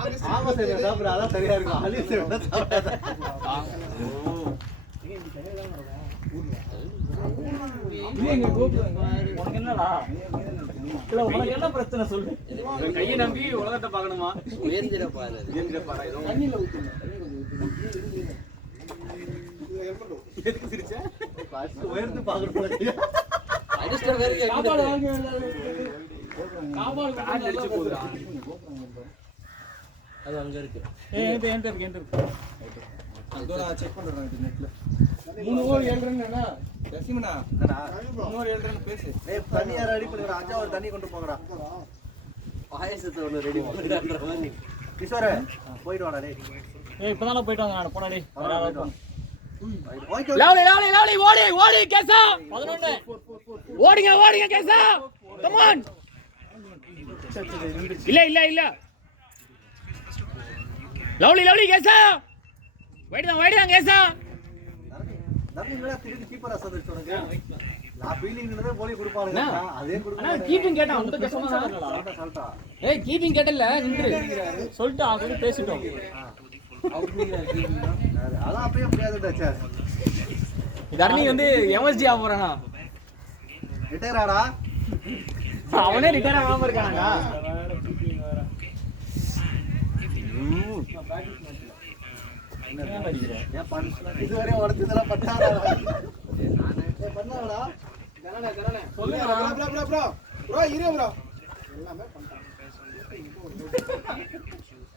August சாப்பிடுற அதான் சரியா இருக்கும். ஆலிஸ் சாப்பிடாத. உனக்கு என்னடா இல்ல உனக்கு என்ன பிரச்சனை சொல்லு. கையை நம்பி உலகத்தை பார்க்கணுமா? உயர்ந்திட பாரு. தண்ணியில ஊத்துங்க. எதுக்கு சிரிச்ச? உயர்ந்து பார்க்கணும். அடிஸ்டர் வேற சாப்பாடு வாங்கி சாப்பாடு கால் அடிச்சு போகுதுடா. அது அங்க இருக்கு. என்கிட்ட இருக்கு. அதோ நான் செக் பண்றேன் நெட்ல. 3 ஓவர் 7 ரன் என்ன? ரசிமனா என்னடா? 3 ஓவர் 7 ரன் பேசு. ஏய் தண்ணி யார ரெடி பண்ணுடா. அஞ்சா ஒரு தண்ணி கொண்டு போங்கடா. பாயசத்தை ஒன்னு ரெடி பண்ணிடற மாதிரி. கிஷோரே போய்டு வாடா டேய். ஏய் இப்பதான போய்ட்டு வந்தேன் நான். போடா டேய். லவ்லி ஓடி கேசா 11 ஓடிங்க கேசா கம் ஆன் இல்ல லவ்லி கேசா வைட் கேசா தம்பிங்களா திருப்பி கீப்பரா சதர் சொல்லுங்க. நான் ஃபீலிங்ல போலி கொடுப்பாங்க. அதே கொடுப்பாங்க. அண்ணா கீப்பிங் கேட்டா வந்து பேசணும் சொல்றா. ஏய் கீப்பிங் கேட்டல நின்று சொல்லிட்டு அவங்க பேசிட்டோம். அதான் அப்படியே முடியாதுடா சார். தர்ணி வந்து எம்எஸ்டி ஆக போறானா? ரிட்டையர் ஆடா. அவனே ரிட்டையர் ஆகாம இருக்கானா? ஏன் பண்றீங்க? இதுவரை உடைச்சதெல்லாம் பட்டாடா. நானே பண்ணாடா. கரணே சொல்லுங்க ப்ரோ இரு ப்ரோ. எல்லாமே பண்ணிட்டேன்.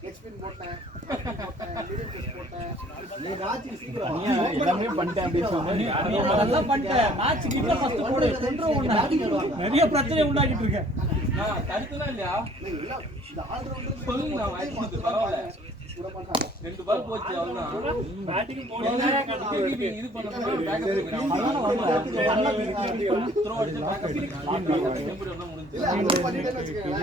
எக்ஸ்பின் போட்டேன். மீடியம் டெஸ்ட் போட்டேன். நீ ராஜி சீக்கிரம் நீ எல்லாமே பண்ணிட்டேன் அப்படி சொன்னே. அதெல்லாம் பண்ணிட்டேன். மேட்ச் கிட்ட ஃபர்ஸ்ட் போடு. நிறைய பிரச்சனை உண்டாக்கிட்டு இருக்க. நான் தடுத்துதான் இல்லையா? இல்ல இந்த ஆல் ரவுண்டர் சொல்லுங்க நான் வாய்ப்பு பரவாயில்ல. கூட பண்றாங்க. 2 பால் போச்சு அவ்வளவுதான். பேட்டிங் போடுங்க. இது பண்ணனும் பேக்கப் த்ரோ அடிச்சு பேக்கப் டெம்பரரி எல்லாம் முடிஞ்சு. இல்ல அது பண்ணிட்டேன்னு வெச்சுக்கங்க.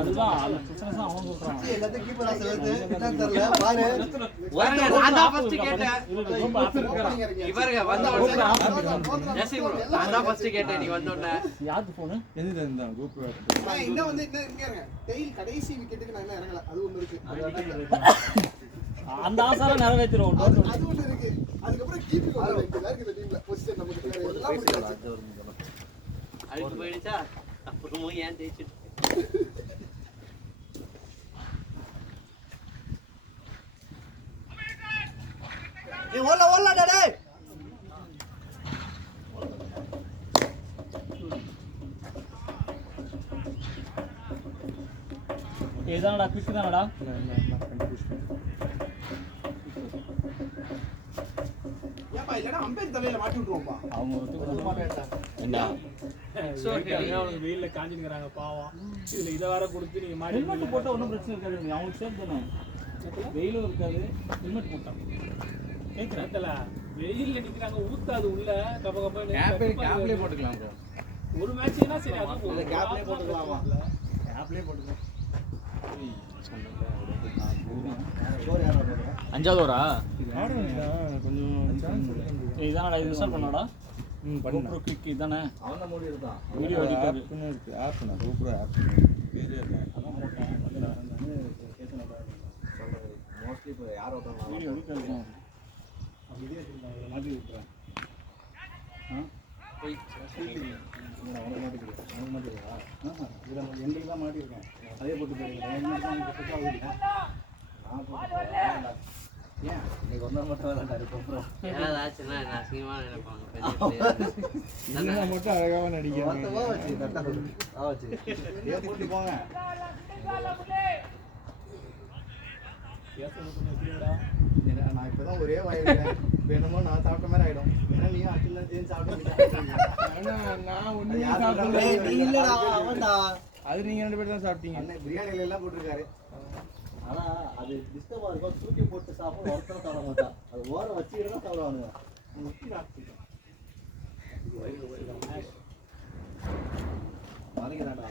அதுதான் பிரச்சனை தான் அவன் சொல்றான். எல்லாத்தையும் கீப்பரா சொல்லுது. என்ன தெரியல பாரு. நான் தான் ஃபர்ஸ்ட் கேட்டேன். இவர்ங்க வந்த உடனே ஜெசி ப்ரோ நான் தான் ஃபர்ஸ்ட் கேட்டேன். நீ வந்த உடனே யாருக்கு போன்? எந்த இந்த குரூப் இன்னும் வந்து இன்னும் இங்க இருங்க. டெயில் கடைசி விக்கெட்டுக்கு நான் இன்னும் இறங்கல. அது ஒண்ணு இருக்கு. அந்த ஆசார நிறைவேத்திடுவோம். அது ஒண்ணு இருக்கு. அதுக்கப்புறம் கீப்பிங் வர வேண்டியதா இருக்கு இந்த டீம்ல. பொசிஷன் நமக்கு எல்லாம் முடிஞ்சிருச்சு. அடிச்சு போயிடுச்சா? அப்புறமும் ஏன் ஜெயிச்சிட்டு நீ ஓல்ல டேய். ஏதானடா குவிக் தானடா? ஏப்பா இல்லனா அம்பேர் தலையில மாட்டி விட்டுருவோம்பா. அவங்க ஒத்துக்க மாட்டாங்க. என்ன அவங்க வெயில்ல காஞ்சிங்கறாங்க பாவம். இதுல இத வேற கொடுத்து நீங்க மாட்டி ஹெல்மெட் போட்டா ஒண்ணும் பிரச்சனை இருக்காது. அவங்களுக்கு சேஃப் தானே. வெயிலும் இருக்காது. ஹெல்மெட் போட்டா கேக்குறல. வெயில்ல நிக்கறாங்க ஊத்தாது உள்ள கப கப கேப்லயே போட்டுக்கலாம் ப்ரோ. ஒரு மேட்ச்னா சரி அது இல்ல கேப்லயே போட்டுக்கலாமா? கேப்லயே போட்டுக்கலாம். ஸ்கோர் யாரா போடுறா? 5வது ஓவரா? ஆடுறா கொஞ்சம் சான்ஸ் இருக்கு. இதானடா இது இன்ஸ்டால் பண்ணடா. பண்ணு. GoPro click இதானே. அவன மூடி இருக்கான். Video editor. ஆப்னு இருக்கு. ஆப்னா சூப்பரா ஆப். பேரே இல்ல. அதான் போட்டேன். அதுல வந்து கேட்கணும். சொல்றது மோஸ்ட்லி இப்ப யார் ஓட்டறாங்க? வீடியோ எடிட்டர் தான். அப்படியே மாட்டி விட்டுறேன். எங்களுக்குலாம் மாட்டிருக்கேன். அதே போட்டு போயிருக்கேன். ஏன் இன்னைக்கு ஒரு நாள் மட்டும் வரேன்டா அதுக்கப்புறம். ஏதாவது ஆச்சுன்னா நான் அசிங்கமா நினைப்பாங்க. நீங்க மட்டும் அழகாவா நடிக்கிறீங்க. மொத்தமா வச்சு கரெக்டா சொல்லு. வச்சு ஏன் போட்டு போங்க. நான் இப்பதான் ஒரே வாயிடுறேன். வேணுமோ நான் சாப்பிட்ட மாதிரி ஆயிடும். ஏன்னா நீ அகில சேர்ந்து சாப்பிட்டீங்க. ஆனா நான் ஒண்ணுமே நீ சாப்பிடல. இல்லடா அவன்டா. அது நீங்க 2 பேரும் தான் சாப்பிட்டீங்க. அண்ணே பிரியாணில எல்லாம் போட்டுருக்காரு. ஆனா அது டிஸ்டர்பா இருக்கும். தூக்கி போட்டு சாப்பிட ஒருத்தரும் சாப்பிட மாட்டான். அது ஓரம் வச்சுக்கிட்டு தான் சாப்பிடுவானுங்க. மறைக்கிறான்டா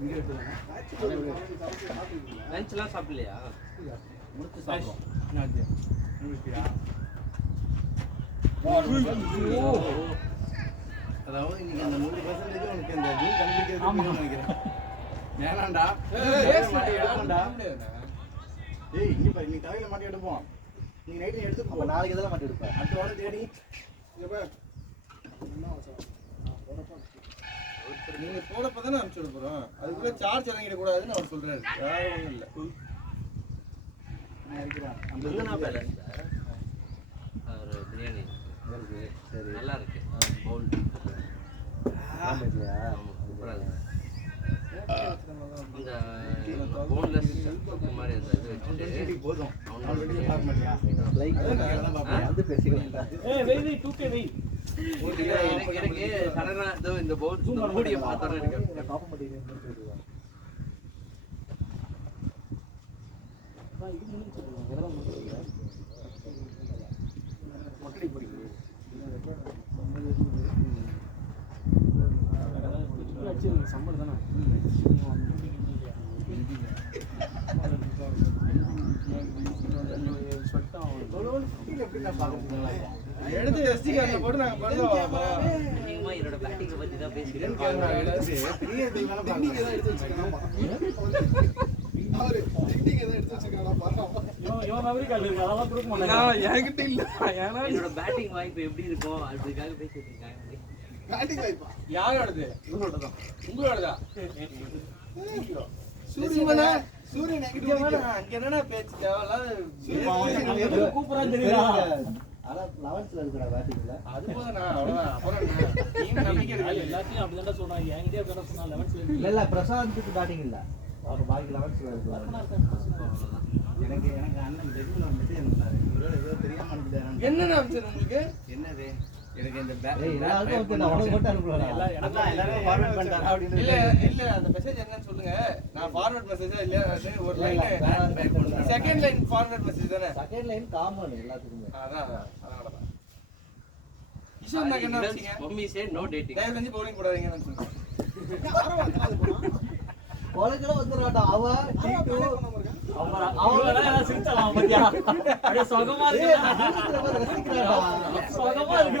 இங்க எடுத்துறாங்க. லஞ்ச்லாம் சாப்பிடலையா? முடிச்சு சாப்பிடுவோம். என்னாச்சு? முடிச்சியா? அதாவது இன்னைக்கு அந்த 100% உனக்கு இந்த ரூல் கண்டுபிடிக்கிறது வேணாம்டா ஏய் இங்க பாரு நீ தலையில மாட்டி எடுப்போம் நீ நைட்ல எடுத்து போ நாளைக்கு இதெல்லாம் மாட்டி எடுப்ப அடுத்த வாரம் தேடி இங்க பாரு நீங்க போடப்பதானே அனுப்பிச்சு விட போறோம். அதுக்குள்ள சார்ஜ் இறங்கிட கூடாதுன்னு அவர் சொல்றாரு. வேற ஒண்ணும் இல்ல. நான் இருக்கிறேன் அந்த இல்லைனா பேலன்ஸ் ஒரு பிரியாணி சரி நல்லா இருக்கு பவுல் இல்லையா சூப்பராக இருக்கு இந்த போன்லெஸ் மாதிரி அந்த இது வச்சுட்டு போதும் அவனோட பார்க்க மாட்டியா லைக் தான் பாப்பேன் வந்து பேசிக்கலாம் ஏய் வெய் 2K வெய் எனக்கு சடனா இந்த பவுல் மூடியை பார்த்தோன்னே எனக்கு பாப்ப மாட்டேங்குது மொட்டடி பிடிக்குது சம்பளம் தானே எடுத்து SD கார்டுல போட்டு நாங்க பண்ணுவோம். அதிகமாக என்னோட பேட்டிங்கை பற்றி தான் பேசிக்கிறேன் பெரிய தெய்வம் டிண்டிங்க தான் எடுத்து வச்சிருக்கான் அவரு டிண்டிங்க தான் எடுத்து வச்சிருக்கான் பாருங்க இவன் மெமரி கார்டு இருக்கு அதெல்லாம் கொடுக்க மாட்டாங்க என்கிட்ட இல்ல. ஏன்னா என்னோட பேட்டிங் வாய்ப்பு எப்படி இருக்கும் அதுக்காக பேசிட்டு இருக்காங்க பேட்டிங் வைப்பா யாரோடது? இவனோடதான் உங்களோடதா? சூரியன் சூரியன் இங்க என்கிட்ட வேணா, அங்க என்னடா பேச்சு தேவையில்லாத எதுக்கு கூப்பிடுறான்னு தெரியுதா அதான் 11th இருக்குடா பேட்டிங்ல அது போதுண்ணா, அவ்வளவுதான். அப்புறம் என்ன? நீங்க நம்பிக்கை இருக்கு. எல்லாத்தையும் அப்படிதான் சொன்னாங்க என்கிட்டயே அப்படிதான் சொன்னா 11th இல்ல இல்ல பிரசாந்த்க்கு பேட்டிங் இல்ல அவர் பாக்கி 11th இருக்கு எனக்கு அண்ணன் ரெகுலர் வந்துட்டு எனக்கு ஏதோ தெரியாம அனுப்பிட்டாரு என்னண்ணா அனுப்பிச்சது உங்களுக்கு? என்னது எனக்கு இந்த ஏய் எல்லாரும் ஓகே நான் உனக்கு மட்டும் அனுப்புறேன் எல்லாம் எல்லாரும் ஃபார்வர்ட் பண்ணிட்டாங்க அப்படின்னு இல்ல இல்ல அந்த மெசேஜ் என்னன்னு சொல்லுங்க. நான் ஃபார்வர்ட் மெசேஜா இல்லையா ஒரு line second line forward message தானே? செகண்ட் லைன் காமன் எல்லாத்துக்குமே அதான் அதனாலதான். ஈஸ்வரன் நாக்கு என்ன வச்சீங்க? மம்மி சே நோ டேட்டிங் தயவு செஞ்சு பவுலிங் போடாதீங்கன்னு வச்சுக்கோங்க. கொலைக்கெல்லாம் வந்துடுறாட்டா அவ டீட்டு அவங்க சிரிச்சாலாம் பாத்தியா அப்படியே சுகமா இருக்கு சுகமா இருக்கு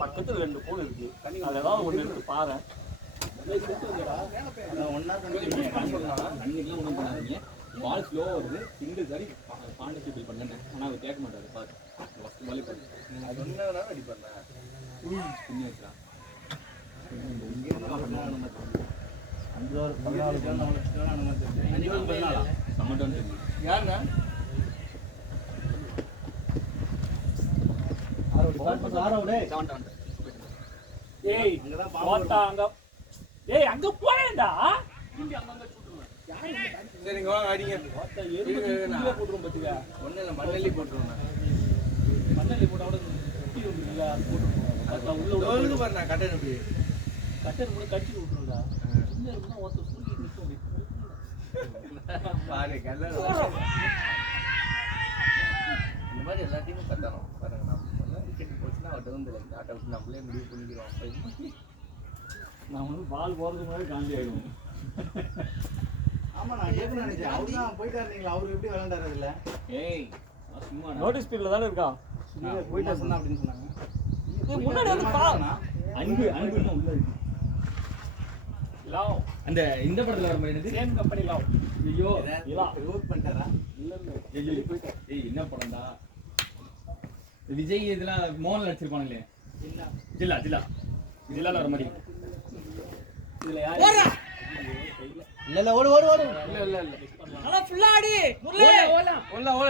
பக்கத்துல 2 போன் இருக்கு அதுல ஏதாவது ஒண்ணு எடுத்து பாரு பால் ஸ்லோ வருது சிங்கிள் சாரி பார்ட்னர்ஷிப் பண்ணேன் ஆனா அவர் கேட்க மாட்டாரு பாரு பாலி பண்ணு அது ஒன்னதுனால ரெடி பண்ணேன். பண்ணி வச்சா யாருண்ணா? ஏய் போட்டா அங்க ஏய் அங்க போறேன்டா சரிங்க வாங்க அடிங்க. போட்டா எருமை போட்டுரும் பாத்துக்க ஒன்னும் இல்லை மண்ணெல்லி போட்டுருவேன். மண்ணெல்லி போட்டா கூட குட்டி இல்ல அது போட்டுரும் அதுல உள்ள டோலுக்கு பாரு நான் கட்டேன் அப்படி. கட்டர் கூட கட்டி விட்டுருடா சின்ன இருக்குன்னா ஒருத்தர் சூரிய நிக்கும் பாரு கல்லர் இந்த மாதிரி எல்லாத்தையுமே கட்டணும். பாருங்க நம்ம விக்கெட் போச்சுன்னா அவட்ட வந்து ஆட்டை விட்டு நம்மளே முடிவு பண்ணிக்கிறோம். அப்போ நான் வந்து பால் போறதுக்கு முன்னாடி காந்தி ஆயிடும் ஆமா நான் கேட்க நினைச்சேன் அவரு தான் போயிட்டாரு நீங்களா அவரு எப்படி விளையாண்டாரு அதுல ஏய் சும்மா நோட்டீஸ் ஸ்பீட்ல தானே இருக்கா போயிட்டா சொன்னா அப்படின்னு சொன்னாங்க முன்னாடி வந்து பா அன்பு அன்புன்னு உள்ள இருக்கு லவ் அந்த இந்த படத்துல வர மாதிரி சேம் கம்பெனி லவ் ஐயோ இல்ல ரிவர்க் பண்ணிட்டாரா இல்ல இல்ல ஏய் என்ன படம்டா விஜய் இதெல்லாம் மோகன் நடிச்சிருப்பானுங்களே ஜில்லா ஜில்லா ஜில்லால வர மாதிரி இதுல யாரு இல்ல இல்ல ஓடு ஓடு ஓடு இல்ல இல்ல இல்ல அட ஃபுல்லா அடி முல்லே ஓடலாம்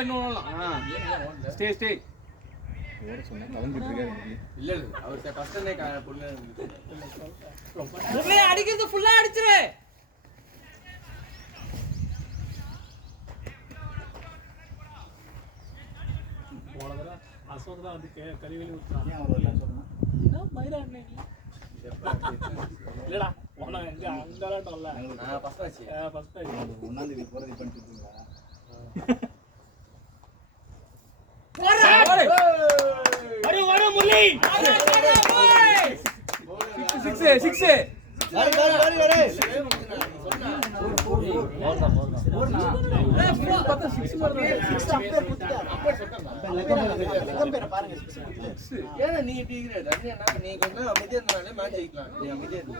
இன்னும் ஓடலாம். ஸ்டே ஸ்டே இல்ல இல்ல அவர் கஷ்டமே பொண்ணு முல்லே அடிக்கிறது ஃபுல்லா அடிச்சிரு போலதா அசோக் தான் வந்து கலிவெளி ஊத்துறான் ஏன் அவர் வரல சொன்னா என்ன மயிரா அண்ணே இல்லடா போனா எங்க அங்க விளையாட்டோம்ல நான் ஃபர்ஸ்ட் ஆச்சு. ஃபர்ஸ்ட் ஒன்னாம் தேதி போறது பண்ணிட்டு இருக்கீங்களா வர முல்லை 6 6 வர வர வர வர சொன்னா ஏன்னா நீ டீ கிரேட் அண்ணா நீ கொஞ்சம் அமைதியா இருந்தாலே மேட்ச் ஜெயிக்கலாம் நீ அமைதியா இரு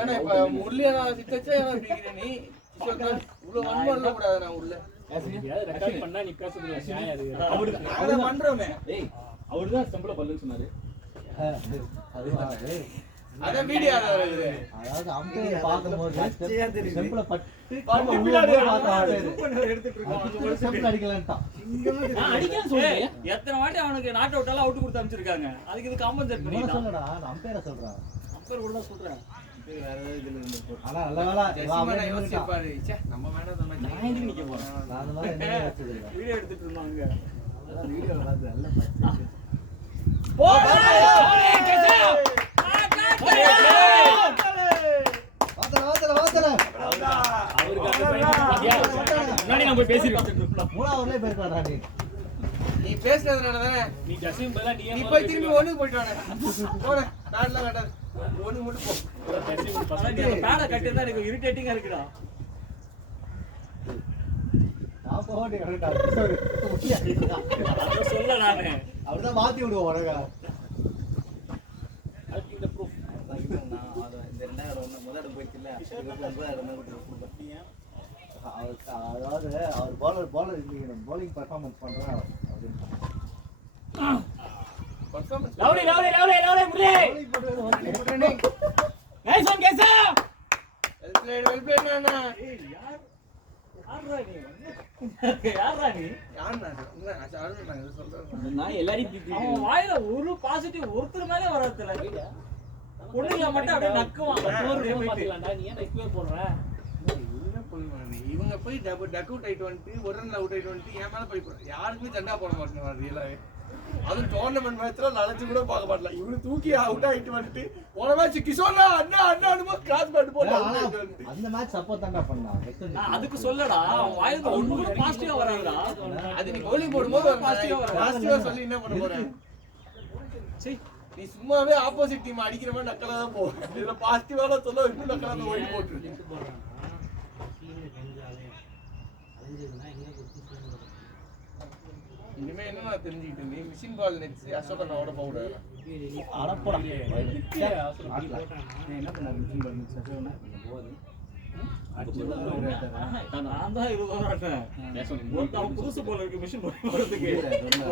ஏன்னா இப்ப முரளியா சிக்கச்சே பிடிக்கிறேன் நீ இவ்வளவு வன்மம் கூடாது நான் உள்ள ரெக்கார்ட் பண்ணா நீ பேசுறது நியாயம் இருக்கு. அதை பண்றோமே அவருதான் ஸ்டெம்பிள பல்லுன்னு சொன்னாரு. அதான் வீடியோ வருது அதாவது அம்பையர் பார்க்கும்போது செம்பிள பட்டு செம்பிள் அடிக்கலன்ட்டான். அடிக்கன்னு சொல்றேன். எத்தனை வாட்டி அவனுக்கு நாட் அவுட் எல்லாம் அவுட் கொடுத்து அனுப்பிச்சிருக்காங்க. அதுக்கு இது காம்பன்சேட் பண்ணிட்டான். சொல்லடா நான் அம்பையரை சொல்றேன். அம்பர் கூட தான் சொல்றேன். ஆனா நல்ல வேளை ஜெசிமனா யோசிப்பாரு ச்சே நம்ம வேணா சொன்னா நான் எங்க நிக்க போறேன். நான் அந்த மாதிரி என்ன வச்சது இல்ல. வீடியோ எடுத்துட்டு இருந்தாங்க. அதான் வீடியோ பார்த்து நல்ல பட்டு. வாத்தல அவருக்கு அந்த பையன் பாத்தியா? முன்னாடி நான் போய் பேசிருக்கேன். மூணாவதுலயே போயிருக்காடா நீ. நீ பேசுறதுனால தானே நீ ஜஸ்டின் பதிலா நீ போய் திரும்பி ஒண்ணுக்கு போயிட்டு வாங்க போற கார்ட்ல கட்டாது ஒண்ணு மட்டும் போ பேட கட்டிருந்தா எனக்கு இரிட்டேட்டிங்கா இருக்குடா. நான் போகட்டி கரெக்டா. அத சொல்ல நானு. அப்படிதான் மாத்தி விடுவோம் உனக்கு. இந்த ப்ரூஃப் அதாவது அவர் bowler bowling performance பண்றாரு அப்படின்னு. Performance lovely Murali nice one கேசா வெல் பிளேட் நானா யாரா நீ? யாரா நீ? யாருன்னா இல்ல அருண் நான் சொல்றேன் நான் எல்லாரையும் அவன் வாயில ஒரு பாசிட்டிவ் ஒருத்தர் மேலே வராதுல. பொண்ணுங்க மட்டும் அப்படியே நக்குவான். நீ ஏன் எக்ஸ்பிளைன் பண்ற இவங்க போய் டக் அவுட் ஆயிட்டு வந்துட்டு ஒரு ரன் அவுட் ஆயிட்டு வந்துட்டு ஏன் மேல போய் யாருக்குமே சண்டா போட மாட்டேங்க ரியலாவே. அதுவும் டோர்னமெண்ட் மேட்ச்ல நினைச்சு கூட பார்க்க மாட்டல. இவனு தூக்கி அவுட் ஆயிட்டு வந்துட்டு போன மேட்ச் கிஷோர்னா அண்ணா கிராஸ் பேட் போட்டு out ஆயிட்டு வந்துட்டு. அந்த மேட்ச் சப்போர்ட் தான்டா பண்ணா. நான் அதுக்கு சொல்லடா. அவன் வாயில ஒண்ணு கூட பாசிட்டிவா வராதுடா. அது நீ பவுலிங் போடும்போது பாசிட்டிவா சொல்லி என்ன பண்ண போற? சீ நீ சும்மாவே ஆப்போசிட் டீம் அடிக்கிற மாதிரி நக்கலா தான் போ. இதுல பாசிட்டிவால சொல்ல இன்னும் நக்கலா தான் ஓடி போட்டு. இனிமே என்ன நான் தெரிஞ்சுக்கிட்டேன் நீ மிஷின் பால் நெக்ஸ்ட் அசோக் அண்ணாவோட போக அடப்படா. என்ன பண்ண மிஷின் பண்ணிச்சு நான் தான் 20 ஆட்டேன். ஒருத்தன் புதுசு போல இருக்கு மிஷின் போறதுக்கு.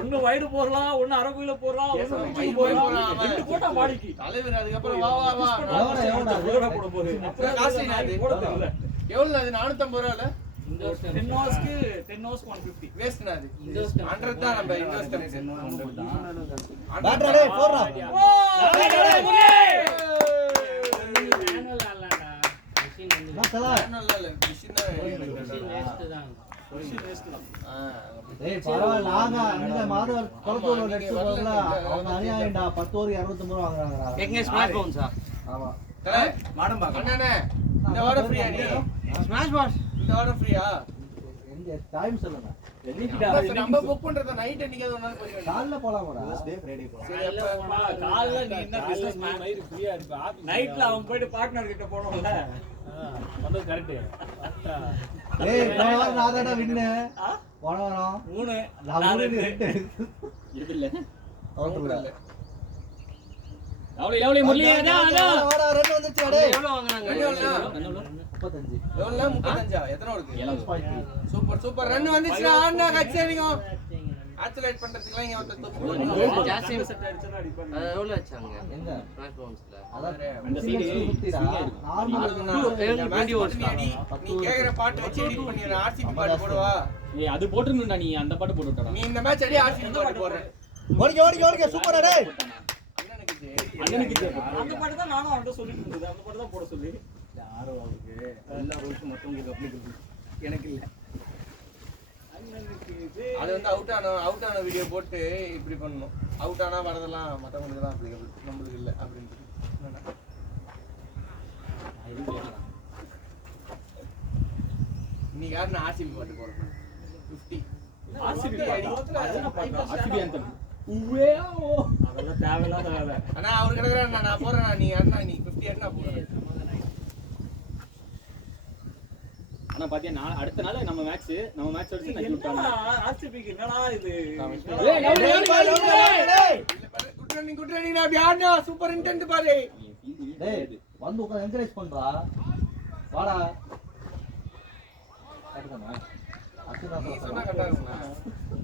ஒண்ணு வைடு போடலாம், ஒண்ணு அரகுயில போடலாம், ஒண்ணு மிஷின் போடலாம். ரெண்டு போட்டா மாடிக்கு. தலைவர் அதுக்கப்புறம் வா எவ்வளோடா? போட போகுது. காசு என்னது? போட தெரியல. எவ்வளவு அது 450 ரூபாய்ல 10 ஹவர்ஸ்க்கு 10 ஹவர்ஸ் 150. வேஸ்ட்னா அது 100 தான் நம்ம இன்வெஸ்ட்மென்ட் பேட்ரா டேய் போடுறா. நான் தல. நல்ல இல்ல மிஷின் தான் டேய் பரவாயில்ல. நாங்க அந்த மாதவர் கொளத்தூர்ல நெக்ஸ்ட் போறல அவங்க அநியாயம்டா. 10 ஓவர் 250 ரூபாய் வாங்குறாங்கடா. எங்க ஸ்மாஷ் பவுன்ஸா? ஆமா. மாடம் பாக்க அண்ணனே இந்த வாரம் ஃப்ரீயா நீ ஸ்மாஷ் பாஸ் இந்த வாரம் ஃப்ரீயா எங்க டைம் சொல்லுங்க. நம்ம புக் பண்றத நைட் என்னைக்காவது ஒரு நாள் போய் காலைல போலாம்டா. காலைல நீ என்ன பிசினஸ் மேன் மயிறு ஃப்ரீயா இருக்கு ஆபீஸ் நைட்ல அவன் போயிட்டு பார்ட்னர் கிட்ட போனோம்ல. வந்தது கரெக்ட் டேய் போன வாரம் நான் தான்டா வின்னு. போன வாரம் 3 நான் 2 இது இல்ல. அவுட்ல. லவ்லி முரளி வாடா ரன் வந்துச்சு டேய். எவ்வளவு வாங்குறாங்க? 35. எவ்வளவு 35 எத்தனை ஓடுது 7.3. சூப்பர் ரன் வந்துச்சுடா அண்ணா கச்சேரிங்க ஆக்சலேட் பண்றதுக்குலாம் இங்க வந்து ஜாஸ்தி செட் அடிச்சா அடிப்பாங்க. அது எவ்வளவு வச்சாங்க எங்க? ஸ்மாஷ் பவுன்ஸ்ல? அதான் அந்த சைடு நார்மல் நீ கேக்குற பாட்டு வச்சு எடிட் பண்ணிடுற ஆர்சிபி பாட்டு போடுவா ஏய் அது போட்டுறணும்டா நீ அந்த பாட்டு போட்டு விட்டடா நீ இந்த மேட்ச் அடி ஆர்சிபி பாட்டு போடுற ஓடிக்க சூப்பரா டேய். அண்ணனுக்கு அந்த பாட்டு தான் நானும் அவன்கிட்ட சொல்லிட்டு இருந்தது. அந்த பாட்டு தான் போட சொல்லி. யாரோ அவருக்கு எல்லா ரூல்ஸும் மொத்தம் அப்ளிகபிள் எனக்கு இல்ல அது வந்து அவுட் ஆன வீடியோ போட்டு இப்படி பண்ணணும். அவுட் ஆனா வரதெல்லாம் மத்தவங்களுக்கு தான் அப்ளிகபிள் நம்மளுக்கு இல்ல அப்படின்ட்டு நீ இன்னைக்கு யாரு நான் ஆர்சிபி பாட்டு போறேன் 50 RCB அடி. RCB anthem. அதெல்லாம் தேவையில்லாத வேலை. அண்ணா அவர் கிடக்குறாரு நான் போறேன் நீ அண்ணா நீ 50 அண்ணா போறேன் ஆனா பாத்தியா அடுத்த நாள் நம்ம மேட்ச் அடிச்சு நக்கி விட்டாங்க. RCB க்கு என்னடா இது? குட் ரன்னிங் நான் யாருனா சூப்பர் இன்டென்ட் பாரு டேய் வந்து உட்கார்ந்து என்கரேஜ் பண்றா வாடா கரெக்ட்டா நீ சொன்னா கரெக்டா இருக்குமா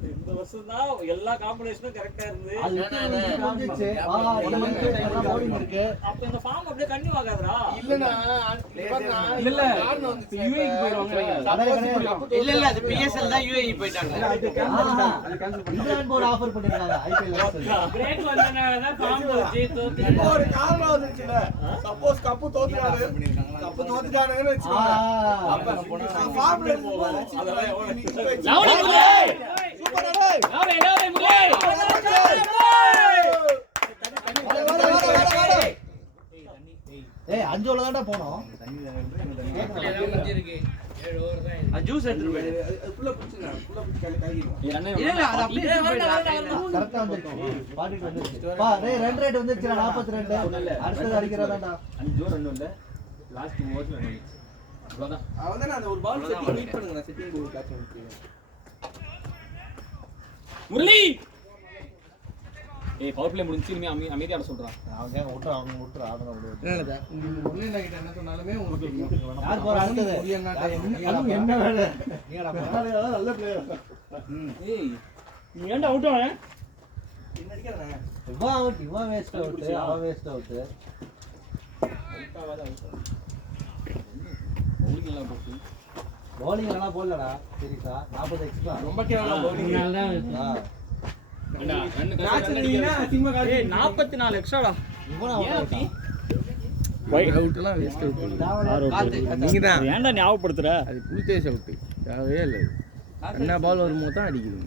இந்த வருஷம் தான் எல்லா காம்பினேஷனும் கரெக்டா இருந்து வந்துச்சு வா 1 மந்த் எல்லாம் போலிங் இருக்கு அப்ப இந்த ஃபார்ம் அப்படியே கன்டினியூ ஆகாதடா. இல்லனா இல்ல UAE போயிடுவாங்க. இல்ல அது PSL தான் UAE போயிட்டாங்க. அது கேன்சல் இந்தியன் போர்டு ஆஃபர் பண்ணிருக்காங்க ஐபிஎல் பிரேக் வந்தனால தான் ஃபார்ம் போச்சு தோத்து. ஒரு காரணம் வந்துச்சுல சப்போஸ் கப்பு தோத்துட்டானுங்கன்னு வெச்சுக்கோங்க அப்ப ஃபார்ம்ல அதெல்லாம் எவ்வளவு சூப்பர் டேய் ஏய் 5 ஓவர் தான்டா போனோம் ஜூஸ் எடுத்து போயிடு. ஃபுல்லா புடிச்சு கையிடுவோம் இல்ல அது அப்படியே கரெக்ட்டா வந்துருச்சு பாடிட்டு வந்துருச்சு பா டேய் ரன் ரேட் வந்துருச்சுடா 42 அடுத்து அடிக்கறதாடா 5 ஓவர் ரன் இல்ல லாஸ்ட் ஓவர் ரன் அவ்வளவுதான். அவன் அந்த ஒரு பால் செட்டிங் வெயிட் பண்ணுங்க நான் செட்டிங் போய் கேட்ச் பண்ணிக்கிறேன் முரளி பவர் பிளே முடிஞ்சு இனிமே அமைதியா சொல்றான். அவங்க விட்டுற ஆடுற முடியாது என்னடா இந்த முரளியண்ணா கிட்ட என்ன சொன்னாலுமே உங்களுக்கு தெரியும் யார் போற அடுத்தது அதுவும் என்ன வேலை நீங்கடா நல்ல பிளேயர் நீ ஏன்டா அவுட் ஆன? என்ன அடிக்கறனே இவன் வேஸ்ட் அவுட் அவன் வேஸ்ட் அவுட் பவுலிங் எல்லாம் போட்டு bowling எல்லாம் போடலடா சீரியஸா 40 எக்ஸ்ட்ரா ரொம்ப கேவலம் பவுலிங் அண்ணா ரன் மேட்ச் நீனா சிம்ம காடி 44 எக்ஸ்ட்ராடா. இவன் அவுட் அவுட்லாம் வேஸ்ட் அவுட் காத்து நீங்க தான் ஏன்டா ஞாபகப்படுத்துற? அது புல்தேஷ் அவுட் தேவையே இல்ல என்ன பால் வரும்போது தான் அடிக்குது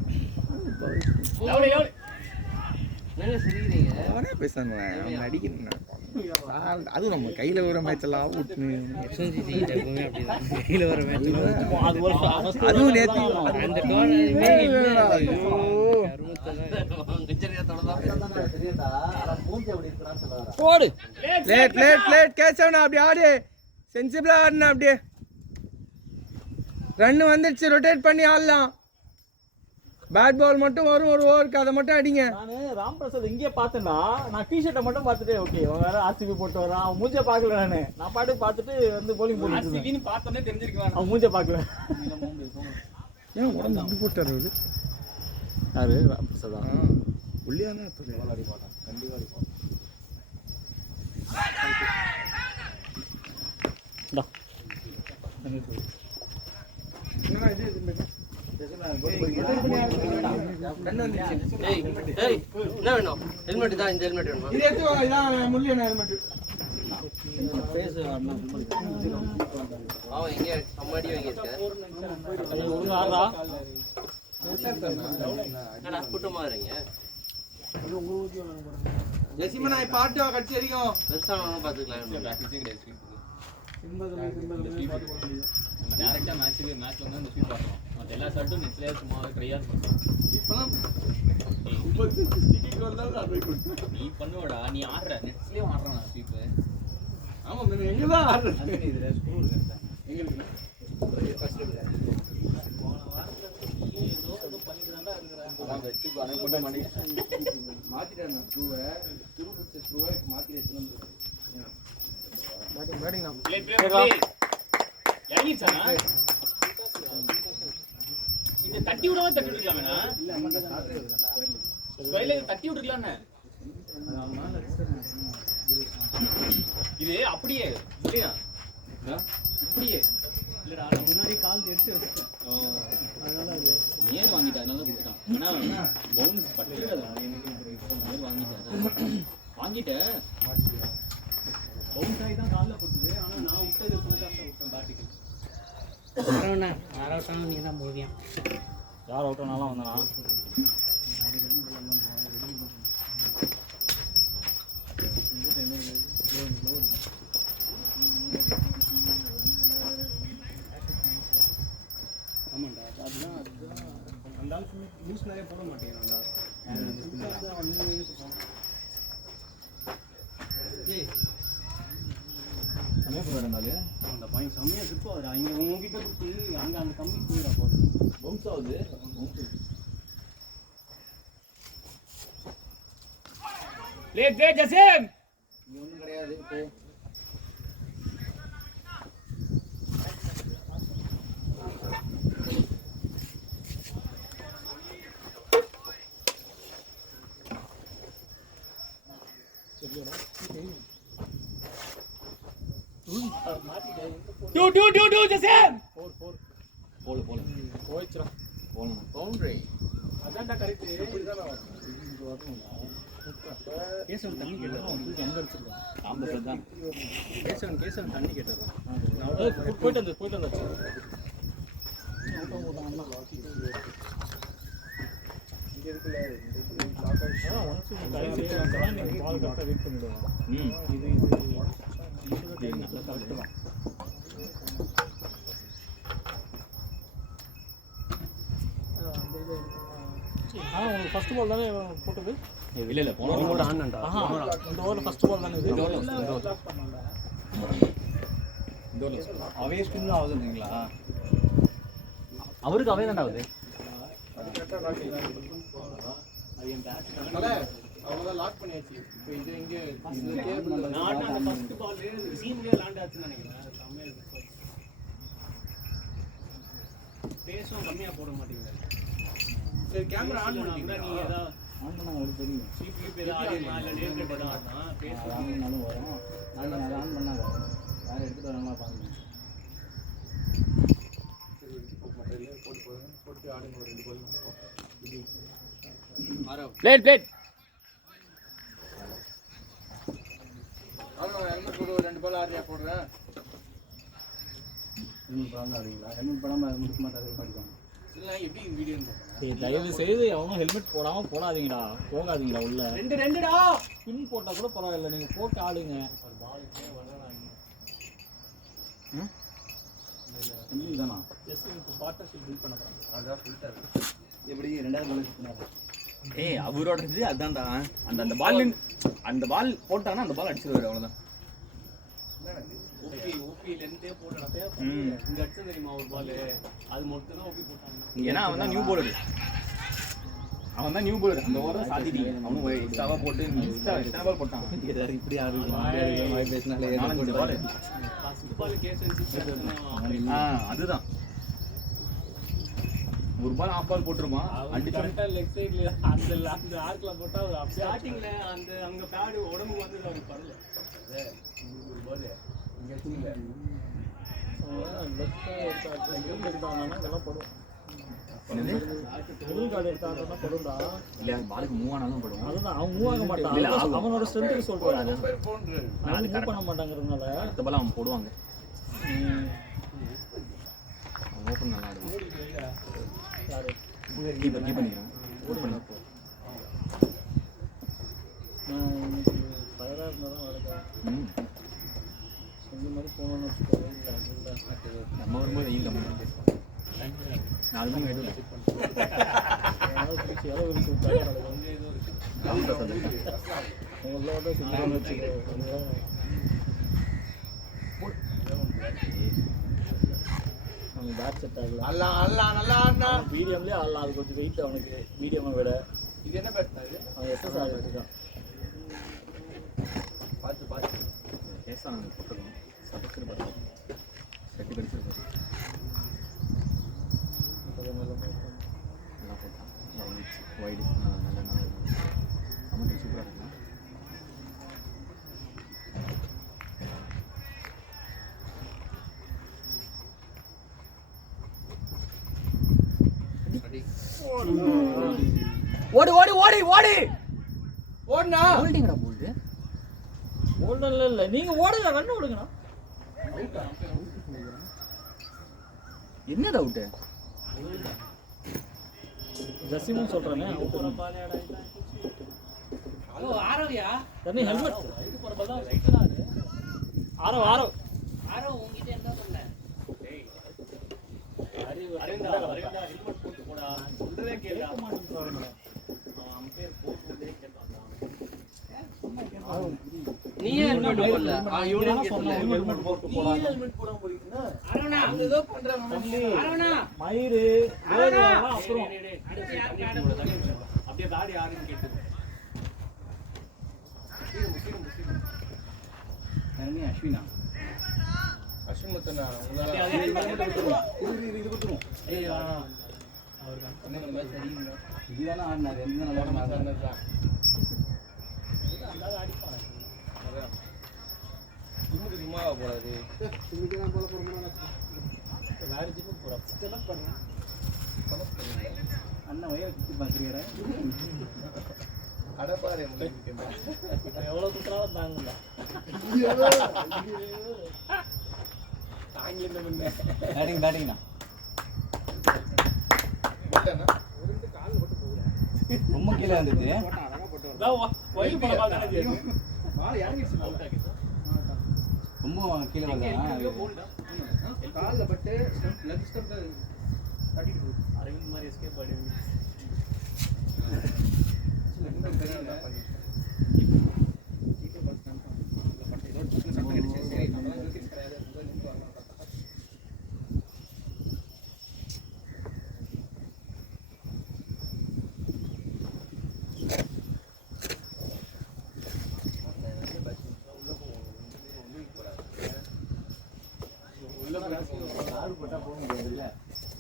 என்ன சிரிக்கிறீங்க? அவனே பேசானே அவன் அடிக்கிறான் அதுவும் நம்ம கையில வர மேட்ச் எல்லாம் அவுட் எப்பவுமே அப்படிதான். கையில வர மேட்ச் அது ஒரு அதுவும் நேத்து அந்த டோர்னமெண்ட்மே தெரியுதா ஆனா மூஞ்சி அப்படி இருக்கறான்னு சொல்றாரா போடு. லேட் கேட்ச் ஆனா அப்படியே ஆடு சென்சிபிளா ஆடுனா அப்படியே ரன் வந்துருச்சு ரொட்டேட் பண்ணி ஆடலாம் பேட் பால் மட்டும் வரும் ஒரு ஓவருக்கு அதை மட்டும் அடிங்க நானு ராம் பிரசாத் இங்கே பார்த்தேன்னா நான் டிஷர்ட்டை மட்டும் பார்த்துட்டு ஓகே அவன் வேற RCB போட்டு வரான் அவன் மூஞ்ச பார்க்கல நான் பாட்டு பார்த்துட்டு வந்து bowling போட்டுட்டு இருந்தேன். RCB ன்னு பார்த்தோன்னே தெரிஞ்சிருக்கலாம். அவன் மூஞ்ச பார்க்கல. ஏன் உடம்பு இப்படி போட்டாரு அவரு யாரு ராம் பிரசாதா? உள்ளியானா டா ஏய் என்ன வேணும்? ஹெல்மெட் தான் இந்த ஹெல்மெட் வேணுமா? இது எடுத்து வாங்க இதான் முள்ளியனா ஹெல்மெட் பாவம் எங்க சம்மாடி வாங்கியிருக்க. ஒழுங்கா ஆடுறா. என்னடா கூட்டமா இருக்கீங்க? ஜெசிமனா பாட்டு கட்சி அடிக்கும் பெருசானவனும் பார்த்துக்கலாம். நம்ம டைரக்டா மேட்ச்ல வந்து அந்த ஸ்வீப் பார்க்கணும். மத்த எல்லா ஷாட்டும் நெட்லயே சும்மா ட்ரையா பண்றோம். இப்பலாம் 60 வந்தாலும் நான் போய் கொடுத்தேன் நீ பண்ணுவடா நீ ஆடுற நெட்லயே ஆடுறான் நான் ஸ்வீப். ஆமா நம்ம எங்க தான் ஆடுறது இதுல ஸ்கூல் இருக்கா? எங்க இருக்கு ஃபர்ஸ்ட் ஏதோ பண்ணிட்டான்டா இருக்குடா. வெச்சு பாரு போட்டு மணி மாத்திட்டேன் நான் ஸ்க்ரூவை துருப்புச்ச ஸ்க்ரூவை மாத்தி எடுத்துட்டு பேட்டிங் நான் ப்ளே இறங்கிச்சானா? இது தட்டி விடாம தட்டி விட்டுக்கலாமேண்ணா? இல்ல அம்மா ஸ்டார்ட் இருக்குடா ஸ்வைல தட்டி விட்டுக்கலாம்ண்ணே. இது அப்படியே இல்லையா? இப்படியே இல்லடா நான் முன்னாடி கால் எடுத்து வச்சிட்டேன். அதனால அது நேர் வாங்கிட்டேன் அதனால கொடுத்துட்டான். ஆனா பவுன்ஸ் பட்டிருக்காது நேர் வாங்கிட்டேன் பவுன்ஸ் ஆகி தான் காலில் போட்டுது. ஆனா நான் விட்டது ஃபுல் காசை விட்டேன் பேட்டிக்கு. யார் அவுட் ஆனாலும் வந்தானா? பூஸ்ட் நிறைய போட மாட்டேங்கிறான்டா. அந்த பையன் செம்மையா சுத்துவாரு. இங்க உங்ககிட்ட குத்தி அங்க அந்த கம்பி போயிடா போகுது. பவுன்ஸ் ஆகுது. லேட் ஜசீம். இங்க ஒண்ணும் கிடையாது இப்போ. டூ ஜசீம். போல போயிச்சுடா. போலாம். பவுண்டரி. அதான்டா கரெக்ட். கேசவன் தண்ணி கேட்டா அவன் தூக்கி அங்க அடிச்சிருக்கான். ஆம்பளை தான். கேசவன் தண்ணி கேட்டான். போயிட்டு வந்தாச்சு. இங்க இருக்குல்ல பால் கரெக்டாக வெயிட் பண்ணிடுவான். ம். இது கரெக்டு தான். உங்களுக்கு ஃபர்ஸ்ட் பால் தானே போட்டது? இல்ல போன ஓவர் ஆனண்டா. இந்த ஓவர் ஃபர்ஸ்ட் பால் தானே இது. அவே ஸ்பின் ஆகுதுங்களா? அவருக்கு அவே தான்டா ஆகுது. அவங்க லாக் பண்ணியாச்சு. இப்போ இது எங்க நான் அந்த ஃபர்ஸ்ட் பால் சீம்லயே லாண்ட் ஆச்சுன்னு நினைக்கிறேன். செம்மையா இருக்கு. பேஸும் கம்மியா போட மாட்டீங்க. சரி கேமரா ஆன் பண்ணிட்டீங்களா? நீ ஏதா ஆன் பண்ணா உங்களுக்கு தெரியும். சீப்லி பேர் ஆடினா இல்ல நேர்ல போடாதா பேஸ் ஆனாலும் வரும். நான் அதை ஆன் பண்ணா வரும். வேற எடுத்துட்டு வரலாம் பாருங்க. சரி போட்டு போடுங்க. போட்டு ஆடுங்க ஒரு 2 பால். பிளேட் ஆனா ஹெல்மெட் போட்டு ஒரு 2 பால் ஆடியா போடுறேன். ஹெல்மெட் போடாம ஆடுவீங்களா? ஹெல்மெட் போடாம முடிக்க மாட்டாங்க படிப்பாங்க. இல்ல எப்படி வீடியோ போடுறேன்? தயவு செய்து அவனும் ஹெல்மெட் போடாம போடாதீங்கடா. போகாதீங்கடா உள்ள. ரெண்டுடா பின் போட்டா கூட பரவாயில்ல. நீங்க போட்டு ஆடுங்க. தானா ஜஸ்ட் இப்போ பார்ட்னர்ஷிப் பில்ட் பண்ண போறாங்க. அதான் சொல்லிட்டாரு. எப்படி 2வது பால் சுத்தினாரு? ஏய் அவரோட இது அதான்டா. அந்த பால் போட்டானா அந்த பால் அடிச்சிருவாரு அவ்வளவுதான். ஓபில இருந்தே போடுறா. இங்க அடிச்சது தெரியுமா ஒரு பால்? அது மட்டும் தான் ஓபி போட்டாங்க. ஏன்னா அவன் தான் நியூ போலர். அந்த ஓவரை சாத்திட்டீங்க. அவனும் எக்ஸ்ட்ராவா போட்டு எக்ஸ்ட்ரா பால் போட்டான். இப்படி ஆடுவீங்க. வாய் பேசினாலே 4-5 பால். ஃபர்ஸ்ட் பால் கேஸ் அதுதான் ஒரு பால் ஆஃப் பால் போட்டுருப்பான். கரெக்டா லெக் சைடுல அந்த ஆர்க்ல போட்டா ஸ்டார்டிங்ல அந்த அங்க பேட் உடம்பு வந்து அது பரல. ஒரு பால் இங்க வச்சிங்க. இல்ல பாலுக்கு மூவ் ஆனாலும் படும். அதுதான் அவன் மூவ் ஆக மாட்டான். அவனோட ஸ்ட்ரென்த்துக்கு சொல்றாரு. போன்றது. அவன் மூவ் பண்ண மாட்டாங்கிறதுனால அடுத்த பால் அவன் போடுவாங்க. ஓப்பன் நல்லா ஆடுவான். கீப்பர் பண்ணிக்கிறான். ஓப்பன் பண்ணி நான் இன்னைக்கு ஃபயரா இருந்தாலும் வேலைக்கு இந்த மாதிரி போகணும்னு வச்சுக்கோங்க. நம்ம வரும்போது வெயில் கம்மி பேசுவோம். 4 மணி ஆயிடும். பேட் செட் ஆகல. நல்லா ஆடுனா. மீடியம்லேயே ஆடலாம். அது கொஞ்சம் வெயிட் அவனுக்கு மீடியமை விட. இது என்ன பேட் அது? அவன் எஸ்எஸ்ஆர் வச்சுக்கான். பார்த்து கேஸாக நாங்கள் போட்டுருக்கோம். சட்டத்திருப்பாரு செட்டு கடிச்சிருப்பாரு. நல்லா போட்டான். இறங்கிடுச்சு வைடு. நல்லா அமௌண்ட் சூப்பராக இருக்கு. ஓடி ஓடி ஓடி ஓடி ஓடுனா. ஹோல்டிங்கடா போல்டு. ஓடல இல்ல. நீங்க ஓடுங்க. ரன் ஓடுங்கண்ணா. என்னது அவுட்டு? ஜசிமும் சொல்றானே. ஹலோ ஆரவியா? தண்ணி ஹெல்மெட். இது போற பால் தான் ரைட்டரா அது. ஆரோ உன்கிட்ட என்ன சொன்னேன்? அரவிந்தா ஹெல்மெட் போட்டு போடா. சொல்றதே கேட்க மாட்டேங்கிறாங்க. நீயே ஹெல்மெட் போடல இவனுக்கு சொன்ன ஹெல்மெட் போட்டு போறாங்க. ஹெல்மெட் போடாம போறீங்கன்னா அரவணா அந்த ஏதோ பண்றாங்க அரவணா மயிறு வேகலாம் அப்புறம் அப்படியே தாடி யாருன்னு கேட்டு அஸ்வினா அஸ்வின் மத்தனா உங்களால இது கொடுத்துருவோம். ஏய் அவருக்கு என்ன மேட்ச் அடிக்கணும் இதுதானே ஆடினாரு, எந்த நல்லா ஆடினாரு. அந்த அடிப்பாங்க. அதான் ஜிம்முக்கு சும்மாவா போறாது இன்னைக்கு நான் போல போறோம். வேற ஜிம்முக்கு போறோம். இதெல்லாம் பண்ணுங்க. அண்ணன் வயலை சுற்றி பார்க்குறீங்க. அடப்பாரு எவ்வளவு குத்துறாலும் தாங்கல. தாங்கி என்ன பண்ண பேட்டிங்ண்ணா போட்டேன்னா ரொம்ப கீழே வந்துட்டு ஒயிட் படம் பார்க்கறது. ரொம்ப கீழே வரல. கால்ல பட்டு லெக் ஸ்டெப் தான் தட்டிட்டு போகுது. அரவிந்த் மாதிரி எஸ்கேப் ஆடி.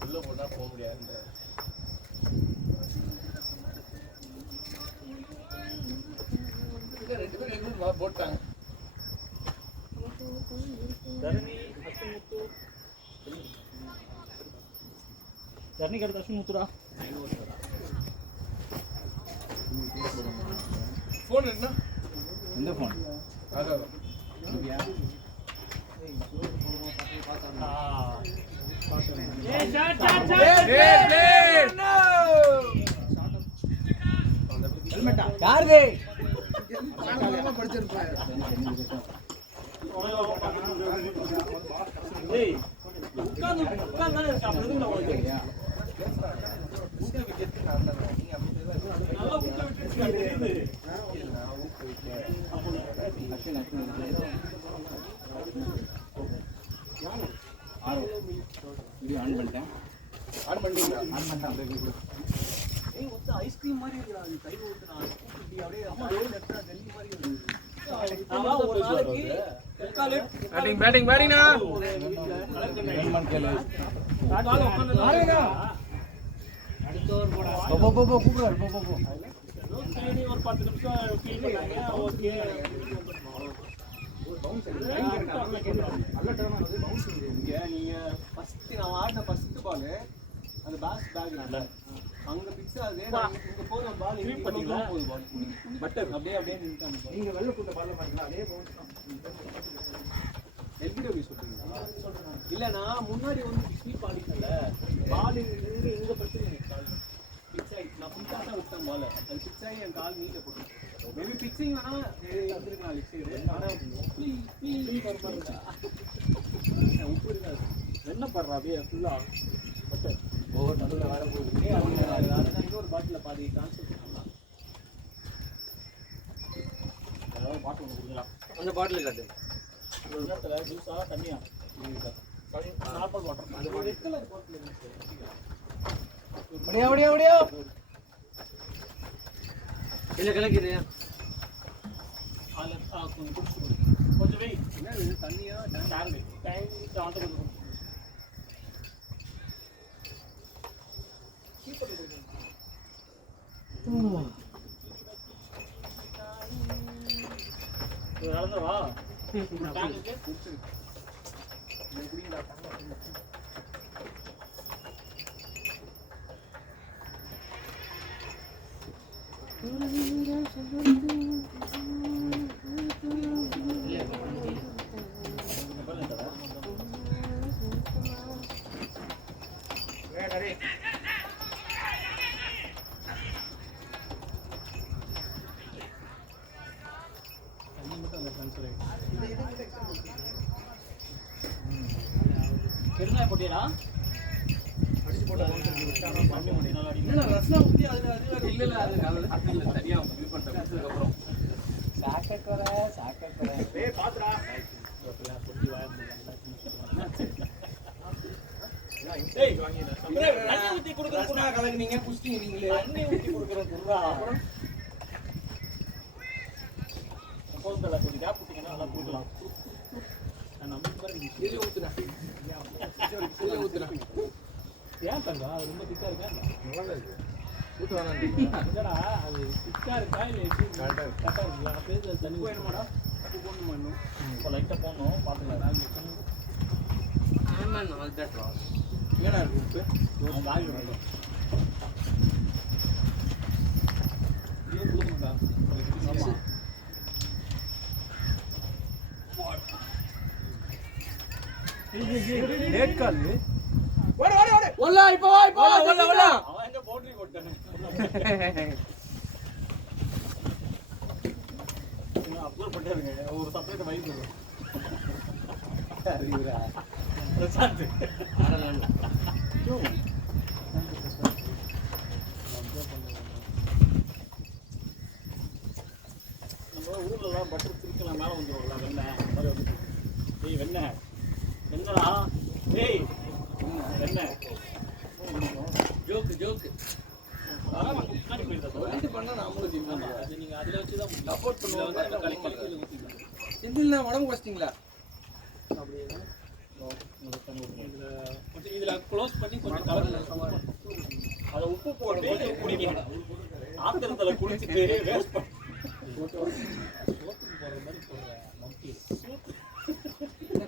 உள்ள போட்டா போக முடியாது. ரெண்டு பேரும் ஹெல்மெட் போட்டாங்க. தரணி அஸ்வின்முத்து தரணிக்கு அடுத்த அஸ்வின்முத்துடா. போன் என்ன எந்த ஃபோன்? அதான் யாருது? படிச்சிருப்பாங்க. ஏய் உட்கார்ந்து உட்கார்ந்து ஊட்ட விக்கெட் நான் தான் நீங்க அப்படி நல்லா உட்கார்ந்து விட்டுருச்சு தெரியுது. இது ஆன் பண்ணிட்டேன். ஆன் பண்ணிட்டீங்களா? ஆன் பண்ணிட்டேன். அப்படியே ஏய் ஒத்த ஐஸ்கிரீம் மாதிரி இருக்குடா. அது கையில ஊத்துனா இப்படி அப்படியே அம்மா ரோல் எடுத்தா டெல்லி மாதிரி வருது. ஆமா ஒரு நாளைக்கு முக்கால் பேட்டிங் பேட்டிங்னா வேணுமான்னு கேளு. கால உட்கார்ந்து அடுத்த ஓவர் போடா. போ கூப்பிடுவாரு. போ சரி ஒரு 10 நிமிஷம் ஃபீல் பண்ணாங்க. ஓகே நல்ல டர்ன் ஆனது பவுன்ஸ் இங்க நீங்க ஃபர்ஸ்ட் நான் ஆடின ஃபர்ஸ்ட் பால் அந்த பேக்ல அங்க பிக்ஸ் ஆகுது. இங்க போற பால் இங்க பாத்தீங்களா? போகுது பால் பட்டர் அப்படியே நின்னுட்டாங்க. நீங்க வெள்ள கூட்ட பால்ல பாத்தீங்களா அதே பவுன்ஸ் தான். எல்பிடபிள்யூ சொல்றீங்களா? இல்ல நான் முன்னாடி வந்து ஸ்வீப் ஆடிட்டல பால் இங்க பிரச்சனை எனக்கு கால் பிக்ஸ் ஆகி நான் புதுசாக விட்டேன் பால் அது பிக்ஸ் ஆகி என் கால் நீட்ட போட்டு மேபி பிக்ஸிங் வேணா வந்துருக்கலாம் லெஃப்ட் சைடு. ஆனா உப்பு இருக்காது. என்ன பண்றா அப்படியே ஃபுல்லா பட்டர் ஓவர் நடுவில் வேற போகுது. அதனால இன்னொரு பாட்டில் பாதி ட்ரான்ஸ்ஃபர் பண்ணலாம். ஏதாவது பாட்டு ஒன்று கொடுக்கலாம். அந்த பாட்டில் காட்டு ஒரு நேரத்துல ஜூஸா தண்ணியா நார்மல் வாட்டர் அது மாதிரி ரெட் கலர் பாட்டில் இருக்கு. ஓடியா இல்ல கலக்கிறியா அதில் கொஞ்சம் குடிச்சு கொஞ்சம் வெய் என்ன இது தண்ணியா டேங்க் ஆட்டோ கொஞ்சம் நடந்துவா டேங்குக்கு பெருநாய் போட்டியடா அடிச்சு போட்டா என்ன ரசனா ஊத்தி அது வேற இல்ல அது இல்ல தனியா இது பண்ணிட்டேன் அதுக்கப்புறம் டேய் பாத்துடா டேய் தண்ணி ஊத்தி குடுக்குற ரசனா கலக்குனீங்க குஸ்டி நீங்களே தண்ணி ஊத்தி குடுக்குற குர்ரா போன்ல கொஞ்சம் கேப் விட்டீங்கன்னா நல்லா குடுக்கலாம் நான் நம்ம மாதிரி இதுல ஊத்துறேன் இதுல ஊத்துறேன் ஏன் தங்கம் அது ரொம்ப திக்கா இருக்கா நல்லா இருக்கு ஊத்து வேணாம் இல்லடா அது திக்கா இருக்கா இல்ல கரெக்டா இருக்குல்ல அப்படியே தண்ணி வேணுமாடா உப்பு போடணுமா இன்னும் இப்போ லைட்டா போடணும் பாத்துக்கலாம் ஆமாம் ஆல் தட் ராஸ் ஏன்னா இருக்கு உப்பு காய் வேணும் இது கொடுக்கணும்டா ஆமா டேட் கால் ஓடு ஓடு ஓடு ஒல்லா இப்போ வா இப்போ ஒல்ல ஒல்ல அவன் எங்க பவுண்டரி போட்டானே நான் அப்லோட் பண்ணிட்டேங்க ஒரு செப்பரேட் வைஸ் வரும் அறிவுரா பிரசாந்த் ஆடலாம் நம்ம ஊர்லலாம் பட்டர் திருக்கலாம் மேலே வந்துடும்ல வெண்ணெய் அந்த மாதிரி வந்து ஏய் வெண்ணெய் என்னடா ஏய் வெண்ணெய் ஜோக்கு சொல்லிட்டு பண்ணா நாமளும் தின்னோம் அது நீங்க அதுல வச்சு தான் சப்போர்ட் பண்ணுவாங்க கலக்கி ஊற்றிக்கலாம் செந்தில்னா உடம்பு வச்சிட்டீங்களா அப்படியே இதுல க்ளோஸ் பண்ணி கொஞ்சம் கலர் அதை உப்பு போட்டு குடிக்கணும் ஆத்திரத்துல குடிச்சிட்டு வேஸ்ட் பண்ண சோத்துக்கு போடுற மாதிரி போடுற மம்டி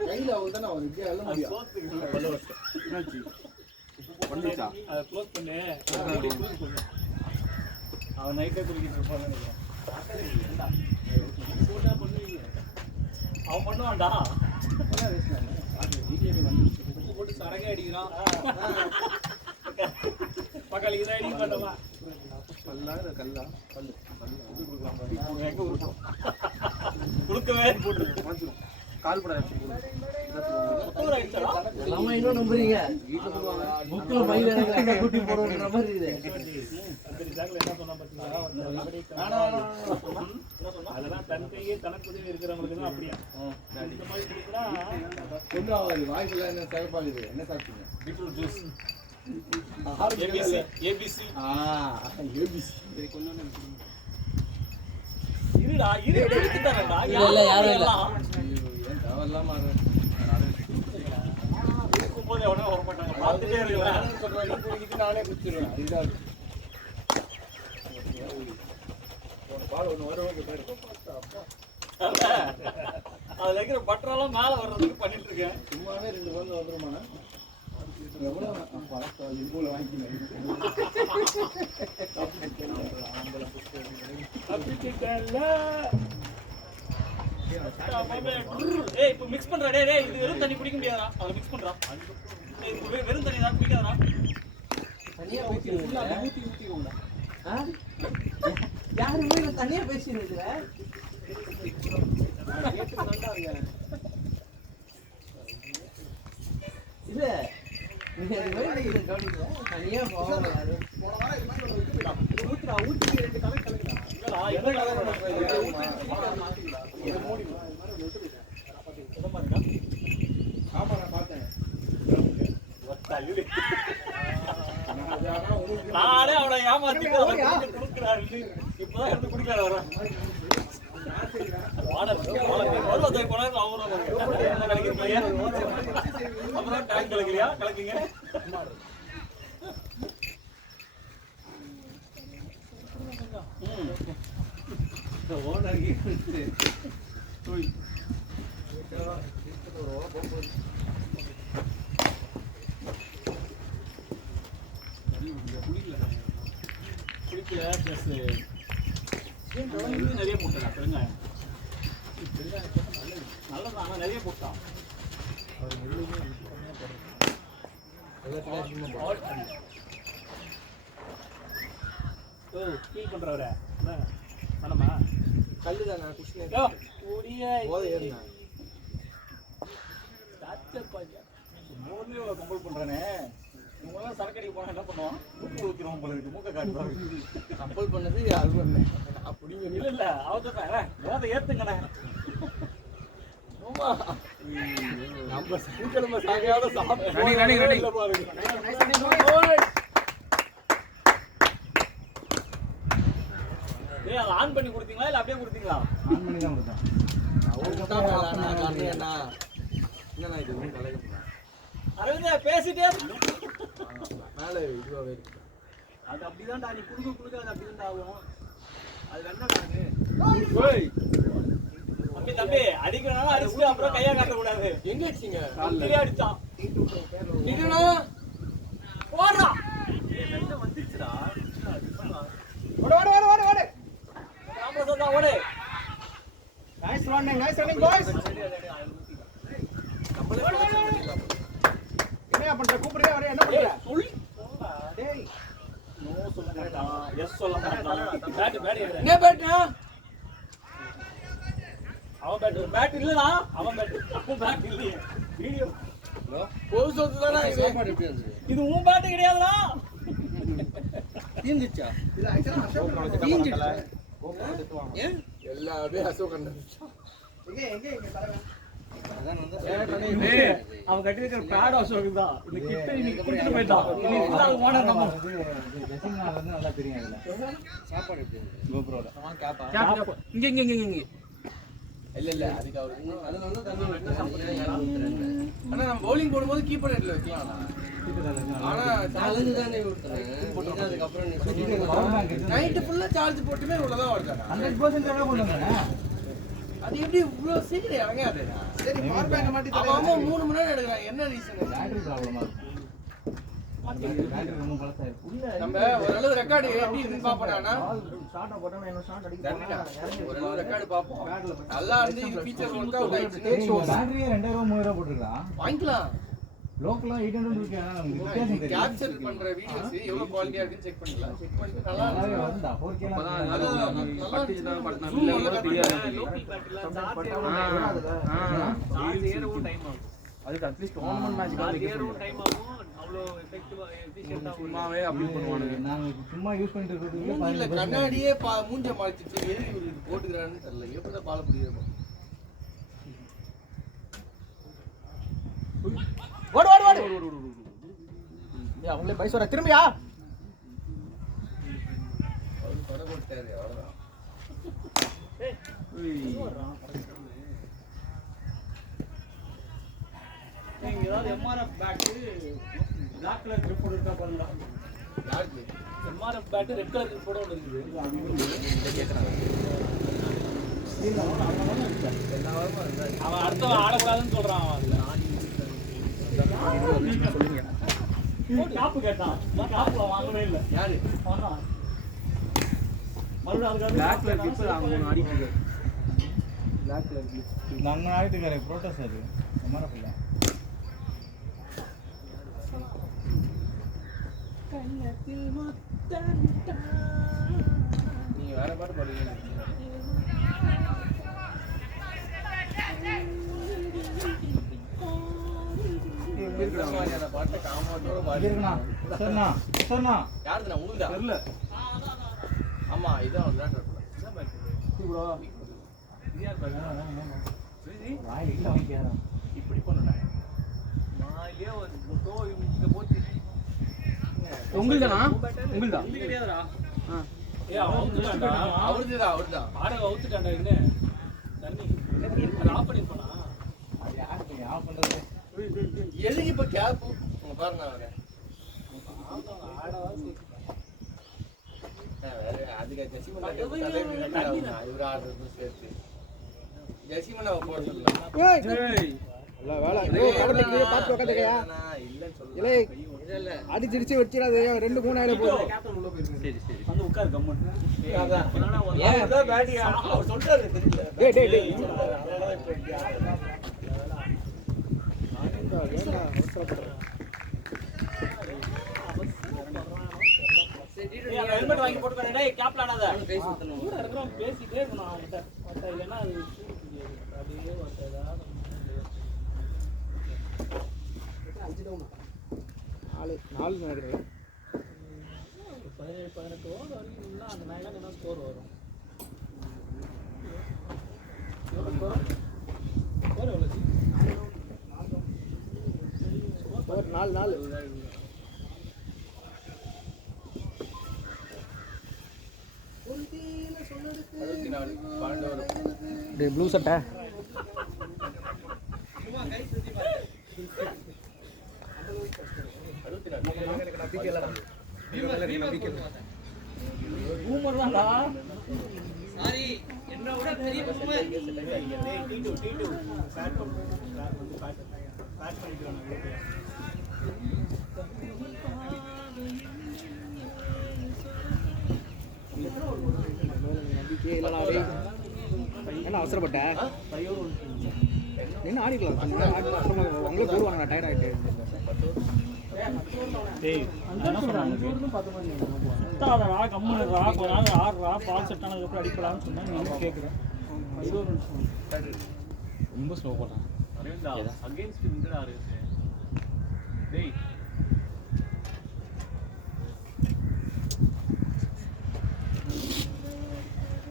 கையில அவங்க தானே அவர் இப்படியே எல்லாம் முடியும் சோத்துக்கு பண்ணிட்டா அதை க்ளோஸ் பண்ணு அவன் நைட்டே குடிக்கிட்டு இருப்பான்னு நினைக்கிறேன் போட்டா பண்ணுவீங்க அவன் பண்ணுவான்டா உப்பு போட்டு சரகை அடிக்கிறான் பக்காளிக்கு தான் அடிக்க மாட்டோமா கல்லா கல்லா கல்லு எங்க உருப்படும் குடுக்கவே போட்டு கால் பட எல்லாமே இன்னும் நம்புறீங்க புக்ல மயில் எனக்கு கூட்டி போடுற மாதிரி இருக்குது என்ன சொன்னா பாத்தீங்களா அதெல்லாம் தன் கையே தனக்குதவி இருக்கிறவங்களுக்கு தான் அப்படியா இந்த மாதிரி குடிக்கிறா ஒன்றும் ஆகாது வாய்ப்புல என்ன சிறப்பாகுது என்ன சாப்பிட்டீங்க பீட்ரூட் ஜூஸ் ஏபிசி ஏபிசி இருடா இரு எடுத்துட்டாரடா இல்ல யாரும் இல்ல ஏன் தேவையில்லாம இருக்கும்போது எவனோ வர மாட்டாங்க பார்த்துட்டே இருக்கலாம் சொல்றேன் குடிக்கிட்டு நானே குடிச்சிருவேன் இதுதான் பால் ஒன்று வரும் அதுல இருக்கிற பட்டரெல்லாம் மேல வர்றதுக்கு பண்ணிட்டு இருக்கேன் சும்மாவே 2 வந்து வந்துருமாண்ணா எவ்வளோ பழக்கம் இவ்வளோ வாங்கிக்கிறேன் ஏய் இப்போ மிக்ஸ் பண்றா டேய் டேய் இது வெறும் தண்ணி குடிக்க முடியாதா அத மிக்ஸ் பண்றா ஏய் இப்போ வெறும் தண்ணி தான் குடிக்காதடா தனியா பேசிட்டு ஊத்தி ஊத்திக்கோங்க யாருமே தனியா பேசிட்டு இருக்கற இல்ல நீங்க அது வேற கவனிங்க தனியா போவாங்க யாரு போன வாரம் இது மாதிரி ஒரு இது ஊத்துடா ஊத்தி 2 கலர் கலக்குடா இல்லடா என்ன கலர் இது மூடிடலாம் இது மாதிரி விட்டு போயிட்டேன் சுத்தமா இருக்கா ஆமா நான் பார்த்தேன் நானே அவனை ஏமாத்திட்டு கொடுக்குறாரு இப்பதான் எடுத்து குடிக்கல வர அப்புறம் டேங்க் கலக்குறியா கலக்குங்க குளிக்கல பிளஸ் இன்னும் நிறைய போட்டேன் பெருங்காயம் நல்லது ஆனால் நிறைய போட்டான் ஓ ஃபீல் பண்ணுறவர வேணாமா கல்லு தான் நான் குஷ்ணே யோ கூடிய போதை ஏறினா மோர்லேயே கம்பல் பண்ணுறானே இவங்கெல்லாம் சரக்கடிக்க போனா என்ன பண்ணுவான்? மூக்கு ஊத்திடுவான் போல இருக்கு, மூக்கை காட்டுவான். கம்பல் பண்ணது அது பண்ணேன் அப்படி இல்ல அவன் சொல்றேன் போதை ஏத்துங்கண்ணே. ஆமா நம்ம சனிக்கிழமை சாகையாவது சாப்பிட்டு ஏய் அதை ஆன் பண்ணி கொடுத்தீங்களா இல்ல அப்படியே கொடுத்தீங்களா? ஆன் பண்ணி தான் கொடுத்தேன். என்னண்ணா இது அரவிந்தா பேசிட்டே மேலே இதுவாகவே இருக்கு. அது அப்படிதான்டா நீ குடுக்க அது அப்படிதான் ஆகும். அது என்னடா அது? தம்பி தம்பி அடிக்கணும் அடிச்சுட்டு அப்புறம் கையா காட்ட கூடாது. எங்க அடிச்சீங்க கீழே அடிச்சான். நிக்கணா போடா. வெள்ளம் வந்துச்சுடா. ஓடு ஓடு ஓடு ஓடு ஓடு. நாம சொன்னா ஓடு. Nice running boys. என்ன பண்ற? கூப்பிடுறியா வர என்ன பண்ற? துள்ளி டேய் நோ சொல்ல மாட்டான், எஸ் சொல்ல மாட்டான். பேட் எடு. என்ன பேட்டா அவன் பேட் இல்லடா, அவன் பேட் இல்லையே. வீடியோ ஒரு சொத்து தானே இது இது உன் பேட் கிடையாதுடா. இது ஆக்சுவலா அசோக் தீஞ்சிடுச்சு. ஏன் எல்லாமே அசோக் அண்ணன் எங்க தரவேன். அவன் கட்டி இருக்கிற பேட் அசோக் தான். இந்த கிட்ட இன்னைக்கு குடிச்சிட்டு போயிட்டான். இன்னைக்கு ஃபுல்லா அது ஓனர் நம்ம. ஜெசிங்னால வந்து நல்லா தெரியும் அதுல. சாப்பாடு எப்படி இருக்கு? கோப்ரோல. இங்க இல்ல அதுக்கு அவரு அதுல வந்து ஆனா நம்ம பவுலிங் போடும்போது கீப்பர் ஹெட்ல வைக்கலாம் ஆனா சார்ஜ் தானே ஊத்துறேன் அதுக்கு அப்புறம் நைட் ஃபுல்லா சார்ஜ் போட்டுமே இவ்வளவுதான் வருது 100% தேவை பண்ணுங்க. அது எப்படி இவ்வளவு சீக்கிரம் இறங்காது சரி பவர் பேங்க் மாட்டி அவன் அம்மா 3 மணி நேரம் எடுக்கிறான் என்ன ரீசன் பேட்டரி ப்ராப்ளமா இருக்கு. பேட்டரி ரொம்ப பழசா இருக்கு. நம்ம ஓரளவு ரெக்கார்டு எப்படி இருக்குன்னு பாப்போம்னா ஷார்ட்டா போட்டா என்ன ஷார்ட் அடிக்கும். ஓரளவு ரெக்கார்டு பாப்போம் நல்லா இருந்து இது ஃபீச்சர் ஒர்க் அவுட் ஆயிடுச்சு பேட்டரியே 2000 3000 போட்டுருக்கான். வாங்கிக்கலாம் லோக்கலா 800 இருக்கு. ஆனா நமக்கு வித்தியாசம் தெரியும். கேப்சர் பண்ற வீடியோஸ் எவ்வளவு குவாலிட்டியா இருக்குன்னு செக் பண்ணிக்கலாம் செக் பண்ணிட்டு நல்லா நல்லாவே வருதா 4K அதுக்கு அட்லீஸ்ட் டோர்னமென்ட் மேட்ச் டைம் ஆகும். அவ்வளோ எஃபெக்டிவா எஃபிஷியன்ட்டா சும்மாவே அப்படி பண்ணுவானுங்க நாங்க சும்மா யூஸ் பண்ணிட்டு இருக்கிறதுக்கு மூஞ்சில கண்ணாடியே மூஞ்ச மாறிச்சிட்டு எதுக்கு இவரு இது போட்டுக்கிறான்னு தெரியல எப்படிதான் பால புரியுது ஓடு ஓடு ஓடு. ஏய் அவங்களே பைஸ் வர திரும்பியா? அவரு கொடை போட்டாரு அவ்வளவுதான் நீங்க ஏதாவது MRF bat Black colour grip போட்டு இருக்கா பாருங்க. யாருக்கு MRF bat red colour grip போட இருக்குது. அவன் அடுத்த ஆடக்கூடாதுன்னு சொல்றான் அவன். காப்பு கேட்டான், காப்புல வாங்கவே இல்லை. யாரு மறுபடியும் அதுக்காக Black கலர் கிப்ஸ் அவங்க ஒன்று ஆடிட்டு Black கலர் நம்ம ஆயிட்டுக்காரே புரோட்டோஸ் அது எம்ஆர்எஃப் இல்ல. நீங்க வேற பாட்டு பாடுவீங்க பாட்டு காமோட்டோட பாடி இருக்கனா சரிண்ணா சரிண்ணா யாருதுண்ணா உங்களுதா தெரியல. ஆமா இதான் விளையாட்டு வாய் இல்ல வாங்கியா இப்படி பண்ணுடா. நான் இல்லையே ஒரு போட்டோ இங்க போட்டு உங்களுதானா உங்களுதா கிடையாதுடா. ஏய் அவன் அவுத்துட்டான்டா. அவருதான் ஆட அவுத்துட்டான்டா என்ன? தண்ணி அது ஆஃப் பண்ணி போனா. அது யாருக்கு ஆஃப் பண்றது? எதுக்கு இப்ப கேப் உங்க பாருங்க அவரை வேற அதுக்கு ஜெசிமன் இவரு ஆடுறது சேர்த்து ஜெசிமன் அவ போட சொல்லலாம் இல்ல வேலை ஏய் கடத்துக்கு பாத்து உட்கார்ந்துக்கயா இல்லன்னு சொல்லல இல்ல இல்ல அடிச்சிடுச்சு வெச்சிராதே 2 3 ஆயில போகுது. கேப்டன் உள்ள போயிருங்க வந்து உட்கார் கம்மன். அதான் ஏன் பேட்டி அவர் சொல்றாரு தெரியல டேய் டேய் டேய் ஏய் அந்த ஹெல்மெட் வாங்கி போட்டுக்கடா. டேய் கேப்ல ஆடாத. கை சுத்தணும். கூட இருக்கறோம் பேசிட்டே இருக்கணும் அவன்கிட்ட. மத்த இல்லனா அது அப்படியே வட்டதா. 4 நினைக்கிறேன். 17-18 ஓவர் வரைக்கும் இருந்தா அந்த நாய்லாம் என்ன ஸ்கோர் வரும்? ஸ்கோர் எவ்வளோ? ஸ்கோர் 4. ப்ளூ சட்டை பூமர் தான்டா. சாரி என்ன விட பெரிய பூமர். நம்பிக்கை இல்லடா டேய். என்ன அவசரப்பட்ட? என்ன ஆடிக்கலாம் அவங்களே போடுவாங்க டயர்ட் ஆகிட்டு. டேய் என்ன சொல்றாங்க? சுத்தாதடா, கம்முனுடா, கொஞ்ச நாள் ஆடுறா, பால் செட் ஆனதுக்கப்புறம் அடிக்கலாம்னு சொன்னா நீ என்ன கேட்குறேன்? ரொம்ப ஸ்லோ போட்டான். அரவிந்தா அகைன்ஸ்ட் இங்கடா இருக்கு. டேய்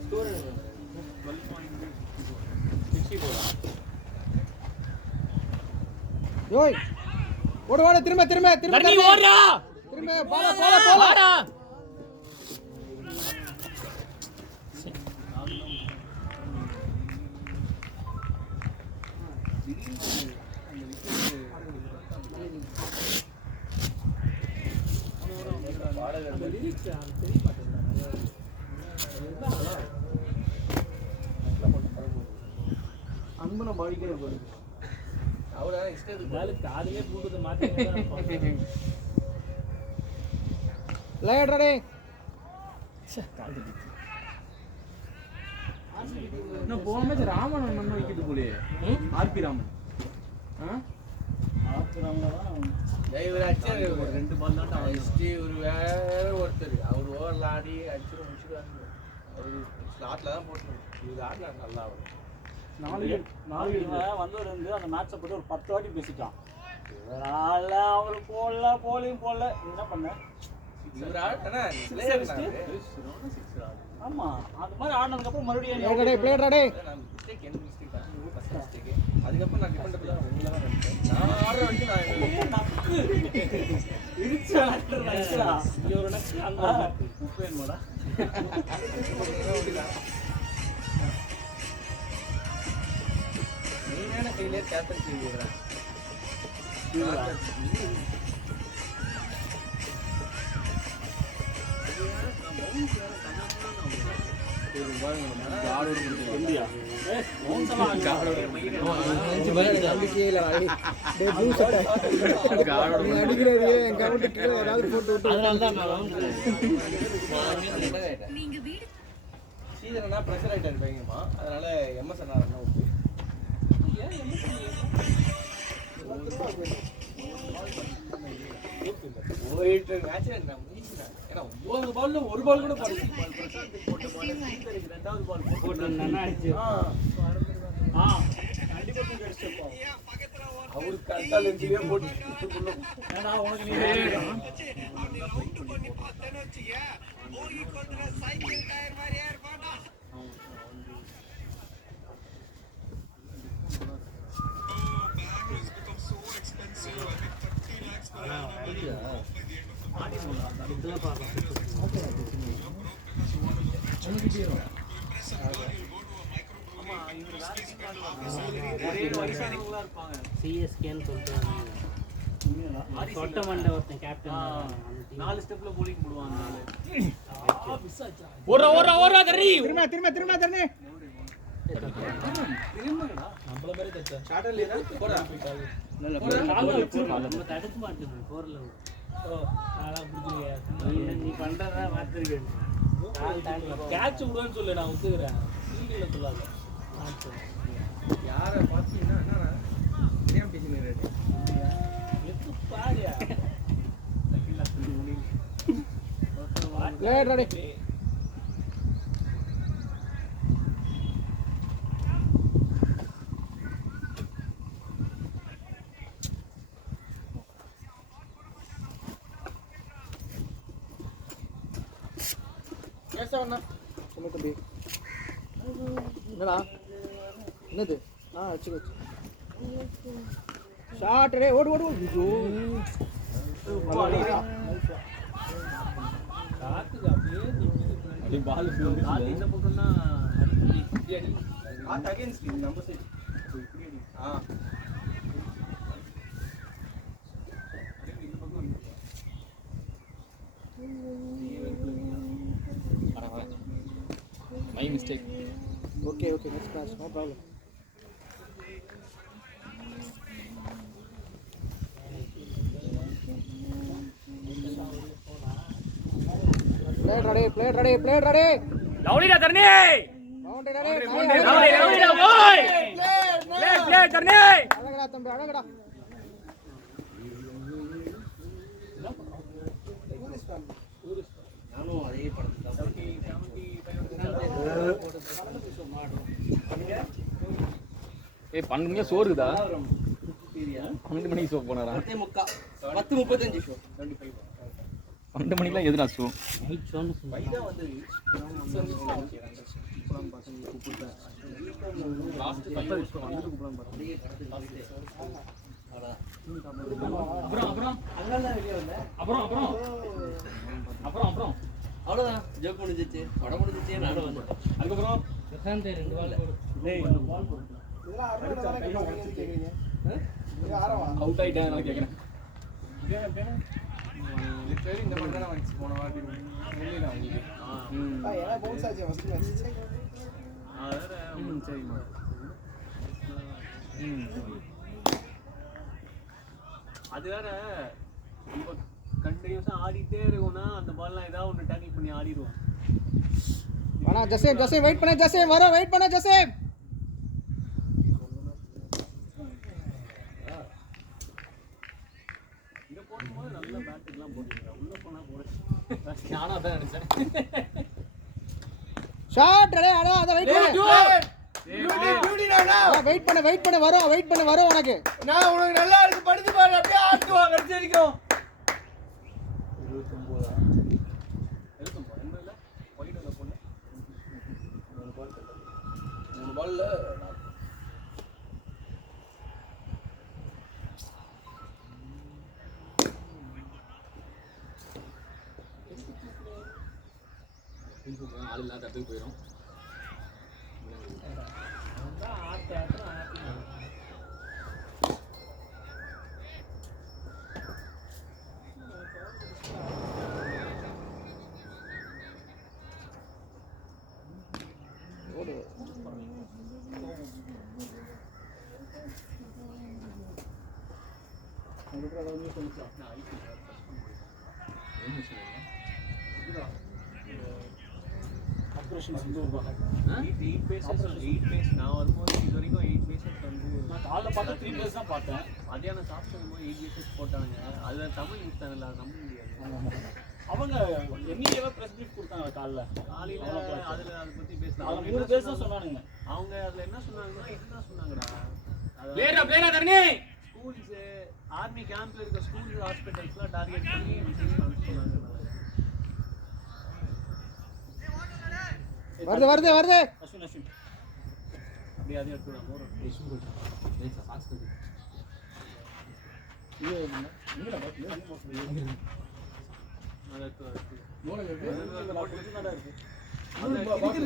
ஸ்கோர் 12.64. யோய் ஓடு திரும்ப ஓடுறா. திரும்ப போடா அன்பு நம்ம அடிக்கிற போது அவரா இஷ்டத்துக்கு காலையிலே ப்ளூடூத் மாற்றி லைட் ரெடி. இன்னும் போன மேட்ச் ராமன் நம்ம வைக்கிறது போலயே. ஆர்பி ராமன் இவர் அடிச்சாரு ஒரு 2 பால் தான் அடிச்சு ஒரு வேற ஒருத்தர் அவர் ஓவரில் ஆடி அடிச்சு முடிச்சுடுவாங்க. அவர் ஸ்லாட்ல தான் போட்டு இவர் ஆடலாம் நல்லா வரும். நாலு வந்தவர் வந்து அந்த மேட்சை பற்றி ஒரு 10 வாட்டி பேசிட்டான். இவரால அவர் போலையும் போடல. என்ன பண்ண? இவர் ஆடினா ஆமா, அந்த மாதிரி ஆடினதுக்கப்புறம் மறுபடியும் பிளேட் ரெடி. மிஸ்டேக் என்ன மிஸ்டேக் தான் ஃபர்ஸ்ட் மிஸ்டேக். அதுக்கப்புறம் நான் டிஃபெண்ட் பண்ண உங்களை தான் நினைச்சேன். நான் ஆடுற வரைக்கும் நான் நக்கு இருச்சா இங்க ஒரு நக்கு அங்க உப்பேன் மாடா. நீங்க கையிலே கேப்டன் செய்வீங்களா? இந்தியா நம்பிக்கையே இல்லடா டேய். ப்ளூ சட்டை நீ அடிக்கிறது என் கவுண்ட்டு ஏதாவது போட்டு விட்டு. சீதனா பிரஷர் ஆயிட்டாரு பயங்கரமா. அதனால எம்எஸ் அண்ணா ரன் அவுட். ஓடிட்டு மேட்ச் என்ன முடிஞ்சுட்டாங்க. ஏன்னா 9 பால்ல ஒரு பால் கூட போடல. போட்ட பால் ரெண்டாவது பால் போட்டு நல்லா அடிச்சு. கண்டிப்பா தூக்கி அடிச்சிருப்போம். அவரு கரெக்டா லென்ஸ்லயே போட்டு ஏன்னா உனக்கு நீ சிஎஸ்கேன்னு சொல்லிட்டு சொட்ட மண்டை ஒருத்தன் கேப்டன் 4 ஸ்டெப்ல போலிங் போடுவாங்க. ஓடுறா தரணி. திரும்ப தரணி. நம்மள மாதிரி தச்சா ஷார்ட்ல ஏதா போடா. நம்ம தடுக்க மாட்டேங்குது போர்ல. நீ பண்றதா பார்த்துருக்கேன். கேட்ச் விடுன்னு சொல்லு, நான் ஒத்துக்கிறேன். ஃபீல்டிங்ல சொல்லாத. யாரை பார்த்தீங்கன்னா என்னடா தெரியாம பேசினீங்க. எத்து பாரியா. Late ready. 7 சும்மா தம்பி என்னடா என்னது வச்சு ஷாட் ரே ஓடு ஓடு ஐயோ அப்படியே பால் கால் இந்த பக்கம்னா இப்படி அடி காட் அகைன்ஸ்ட் நம்ம சைடு இப்படி அடி my mistake. Okay next match no problem. Play ready. லவ்லிடா தர்னி Boundary ready. லவ்லிடா போய் play தர்னி அழகடா தம்பி அழகடா. நானும் அதே படத்துல 12 மணிக்கு சோறு இருக்குதா? 12 மணிக்கு ஷோ போனாரா? 10:35 ஷோ 12 மணிக்கெல்லாம் எதுனா ஷோ? வைதா வந்து லாஸ்ட் 5 நிமிஷம் வந்து கூப்பிடலாம் அப்புறம் அவ்வளவுதான் ஜோக் முடிஞ்சிச்சு படம் முடிஞ்சிச்சு நானும் வந்தேன் அதுக்கப்புறம் பிரசாந்த் 2 பால் இதெல்லாம் அறுபது தான கேக்குறீங்க. இது ஆரவா. அவுட் ஆயிட்டேன் நான் கேக்குறேன். லிட்டரலி இந்த மாதிரி தான் வந்துச்சு போன வாட்டி ஒண்ணுல உங்களுக்கு ஏன்னா பவுன்ஸ் ஆச்சு ஃபர்ஸ்ட் மேட்ச். சரிம்மா அது வேற நம்ம கண்டினியூஸா ஆடிட்டே இருக்கோம்னா அந்த பால்லாம் ஏதாவது ஒன்று டேக்கிள் பண்ணி ஆடிடுவோம். வாடா ஜசேம் வெயிட் பண்ணு ஜசேம் வர வெயிட் பண்ணு ஜசேம். இங்க போடும்போது நல்ல பேட்டுக்கெல்லாம் போட்டுருக்கேன் உள்ள போனா போடு. நானும் அதான் நினைச்சேன். ஷாட் ரெடி அட அத வெயிட் பண்ணு. பியூட்டி நானா வெயிட் பண்ணு வரும் உனக்கு. நான் உனக்கு நல்லா இருக்கு படிச்சு பாரு அப்படியே ஆட்டுவா கடிச்சு அடிக்கும் 3 பால்ல ஆள் இல்லாத இடத்துக்கு போயிடும். எயிட் பேஸ் நான் வரும்போது இது வரைக்கும் 8 பேசஸ் வந்து நான் காலைல பார்த்தா 3 பேஸ் தான் பார்த்தேன். மதியானம் சாப்பிடும்போது 8 பேசஸ் போட்டாங்க. அதுல தமிழ் யூஸ் பண்ணல நம்ப முடியாது. அவங்க என்னைக்கே பிரஸ் மீட் கொடுத்தாங்க காலைல. காலையில அதுல அதை பத்தி அதுல பேசினாங்க. 3 பேஸ் தான் சொன்னானுங்க. அவங்க அதுல என்ன சொன்னாங்கன்னா இதுதான் சொன்னாங்கடா. பிளேயரா தர்னி ஸ்கூல்ஸ் ஆர்மி கேம்ப்ல இருக்க ஸ்கூல்ஸ் ஹாஸ்பிட்டல்ஸ்லாம் டார்கெட் பண்ணி விசிட் சொன்னாங்க. வருது அஸ்வின் அப்படியே அதே எடுத்துடலாம் போறோம்.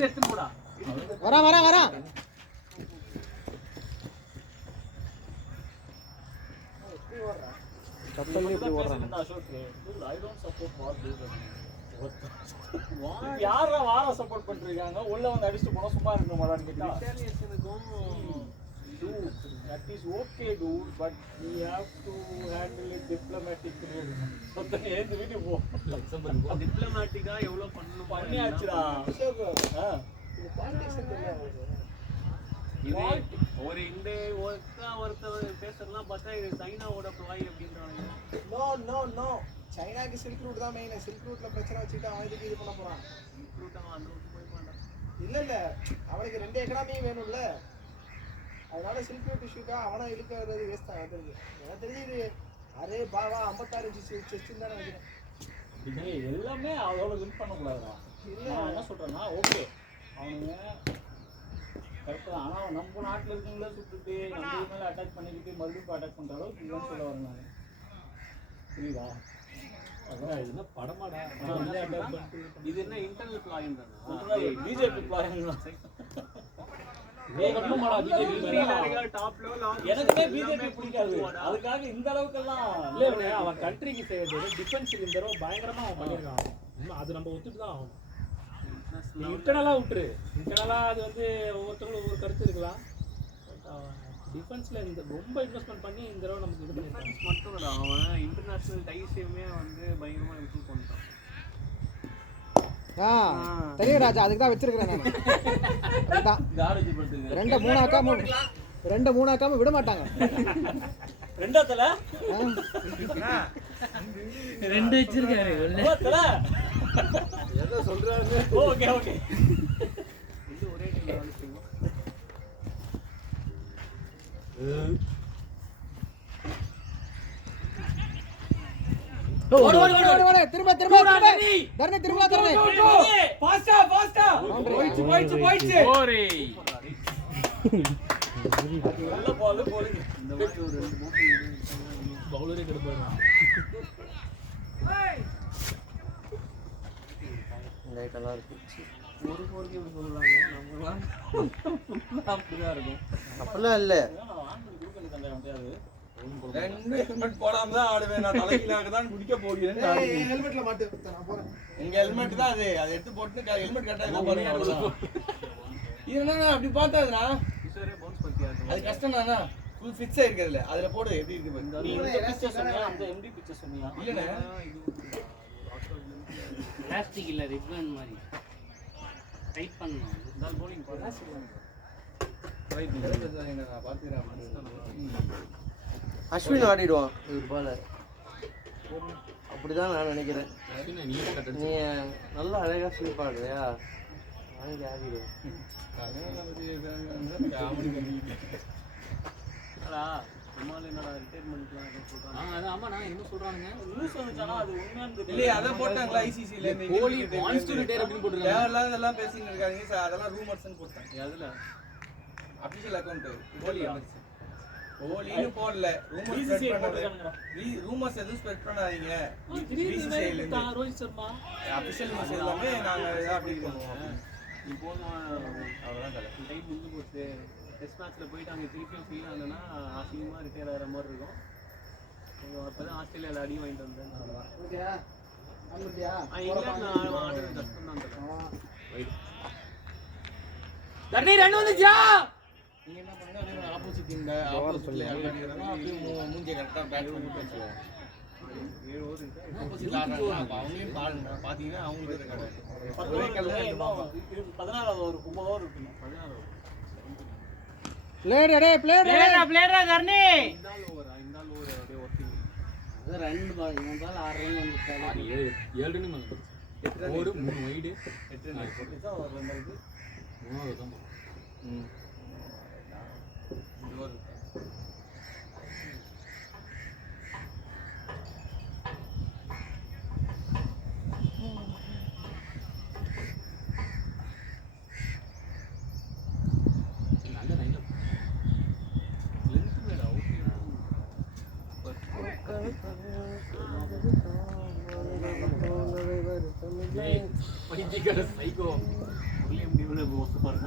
எடுத்து போடா வரா சத்தம் இப்படி ஓடுறாங்க. யாரா வார சப்போர்ட் பண்ணிருக்காங்க உள்ள வந்து அடிச்சுட்டு போனா சும்மா இருக்க மாட்டான்னு கேட்டா that is okay dude but we have to handle it diplomatically. மொத்தம் ஏந்து வீட்டு போ டிப்ளமேட்டிக்கா எவ்வளவு பண்ணணும் பண்ணியாச்சுடா. இது பாலிடிக்ஸ் தெரியாது. இது ஒரு இந்த ஒருத்தர் பேசுறதுலாம் பார்த்தா இது சைனாவோட ப்ளாய் அப்படின்றாங்க. நோ சைனாக்கு சில்க் ரூட் தான் மெயின். சில்க் ரூட்ல பிரச்சனை வச்சுட்டு அவன் இதுக்கு இது பண்ண போறான். அந்த ரூட் போய் பண்ணலாம். இல்ல அவனுக்கு 2 எக்கனாமியும் வேணும்ல. அதனால சில்க் ரூட் இஷ்யூக்கா அவனை இழுக்கிறது வேஸ்ட் தான். எனக்கு தெரிஞ்சு அரே பாவா 56 இன்ச் செஸ்ட் தானே வைக்கிறேன். எல்லாமே அவ்வளோ வின் பண்ணக்கூடாதுடா. நான் என்ன சொல்றேன்னா ஓகே அவனுங்க கரெக்ட் தான். ஆனா நம்ம நாட்டுல இருக்கவங்கள சுட்டுட்டு நம்ம மேல அட்டாக் பண்ணிக்கிட்டு மறுபடியும் அட்டாக் பண்ற அளவுக்கு இல்லைன்னு சொல்ல வரேன் நான். புரியுதா? அதான் இது என்ன படமாடா இது என்ன இன்டர்னல் பிளான் தானா? பிஜேபி பிளான் டாப் லெவல் எனக்குமே பிஜேபி பிடிக்காது. அதுக்காக இந்த அளவுக்கு எல்லாம் இல்லை அவன் கண்ட்ரிக்கு செய்யறது டிஃபென்ஸுக்கு இந்த தடவை பயங்கரமா அவன் பண்ணியிருக்கான். அது நம்ம ஒத்துட்டு தான் ஆகணும். நீ இன்டர்னலாக விட்டுரு. இன்டர்னலாக அது வந்து ஒவ்வொருத்தவங்களும் ஒவ்வொரு கருத்து இருக்கலாம். டிஃபென்ஸில் இந்த ரொம்ப இன்வெஸ்ட்மெண்ட் பண்ணி இந்த தடவை நமக்கு இது பண்ணியிருக்காங்க. மட்டும் இல்ல, அவன் இன்டர்நேஷனல் டைஸையுமே வந்து பயங்கரமா இம்ப்ரூவ் பண்ணிட்டான். தெரியும் ராஜா, அதுக்கு தான் வச்சிருக்கிறேன் நான். காலேஜ் படுத்துங்க. ரெண்டு மூணு ஆக்காம விட மாட்டாங்க. ரெண்டாத்தல ரெண்டு வச்சிருக்காரு. எதை சொல்றாரு? Okay okay. இது ஒரே டைம்ல வந்து செய்வோம். ஓடு திரும்ப தரணி திரும்ப ஃபாஸ்டா போயிச்சு. ஓரே நல்ல பால் போலிங். இந்த மாதிரி ஒரு 2 மூணு பவுலரே கெடுப்பாரு. ஒரு போருக்கு இப்படி சொல்றாங்க. நம்மலாம் அப்படிதான் இருக்கும். அப்படிலாம் இல்ல. ஆண்கள் குறுக்கல் சண்டை முடியாது. 2 ஹெல்மெட் போடாம தான் ஆடுவேன். நான் தலைகீழாக தான் குடிக்க போகிறேன். ஹெல்மெட்ல மாட்டு நான் போறேன். உங்க ஹெல்மெட் தான் அது. அதை எடுத்து போட்டு ஹெல்மெட் கரெக்டா தான் பண்ணுங்க. இது என்னன்னா அப்படி பார்த்தாதுனா கிஷோரே பவுன்ஸ் பத்தியா இருக்கு. அது கஷ்டம் தானா? ஃபுல் ஃபிக்ஸ் ஆயிருக்குதுல. அதுல போடு எப்படி இருக்கு பாரு. நீ இந்த பிக்சர் சொன்னியா அந்த எம்டி பிக்சர் சொன்னியா? இல்லனே. பிளாஸ்டிக் இல்ல ரிப்பன் மாதிரி டைட் பண்ணனும். நான் bowling போறேன். நான் பாத்துறேன். அஸ்வின் ஆடிடுவான் இவர் பால. அப்படிதான் நான் நினைக்கிறேன். நீ நல்லா அழகா ஸ்லீப் ஆடுறியா? வாங்கி ஆடிடுவேன். அடா நம்மால என்னடா ரிட்டையர்மென்ட்லாம் ஏதோ சொல்றாங்க. ஆமா நான் என்ன சொல்றானுங்க? நியூஸ் வந்துச்சானா அது உண்மையானது இல்லையே அத போட்டாங்களா ICC ல இருந்து கோலி வாண்ட்ஸ் டு ரிட்டையர் அப்படினு போட்டுருக்காங்க. தேவையில்லாத எல்லாம் பேசிட்டு இருக்காங்க சார். அதெல்லாம் ரூமர்ஸ்னு போட்டாங்க. அதுல அபிஷியல் அக்கவுண்ட் கோலி கோலின்னு போடல. ரூமர்ஸ் ஸ்ப்ரெட் பண்ணாங்க. ரூமர்ஸ் எதுவும் ஸ்ப்ரெட் பண்ணாதீங்க. BCCI ல இருந்து ரோஹித் சர்மா அபிஷியல் நியூஸ் எல்லாமே நாங்க அப்டேட் பண்ணுவோம். இப்போ அவ்வளவுதான் கலை. டைம் முடிஞ்சு போச்சு. டெஸ்ட் மேட்ச்ல போயிட்டு அங்க திருப்பியும் ஃபீல் ஆனனா அசிங்கமா ரிட்டையர் ஆகிற மாதிரி இருக்கும். அப்பதான் ஆஸ்திரேலியால அடி வாங்கிட்டு வந்தேன். அவ்வளவுதான். ஓகேயா ஆமாடியா இங்கிலாந்து ஆடுறது கஷ்டம் தான் தரேன். தண்ணி ரன் வந்துச்சா? நீங்க என்ன பண்ணுங்க அதே மாதிரி ஆப்போசிட் டீம்ல ஆப்போசிட்ல ஆடுறாங்க. அப்படியே மூஞ்சி கரெக்ட்டா பேட் பண்ணி பேசுவோம். 7 ஓவர் இருக்கு. ஆப்போசிட்ல ஆடுறாங்க. அப்ப அவங்களையும் பாருங்க. பாத்தீங்கன்னா அவங்களுக்கு இருக்காது. 10 ஓவர் 16வது ஓவர் 9 ஓவர் இருக்கு. 16 ஓவர். பிளேடா தண்ணி. இந்த ஓவர் அப்படியே ஒர்க்கிங். அது ரெண்டு பால் இவன் பால் 6 ரன் வந்துட்டாரு. 7 ரன் வந்து ஒரு 3 வைடு 8 ரன் இதுதான் ஒரு ரன் இருக்கு. 3வது தான் இந்த ஓவர் நல்ல லைன்ல லென்த் மேல ஓகே. பைத்தியக்கார சைக்கோ. உள்ளே முடிவுல போஸ் பாருங்க.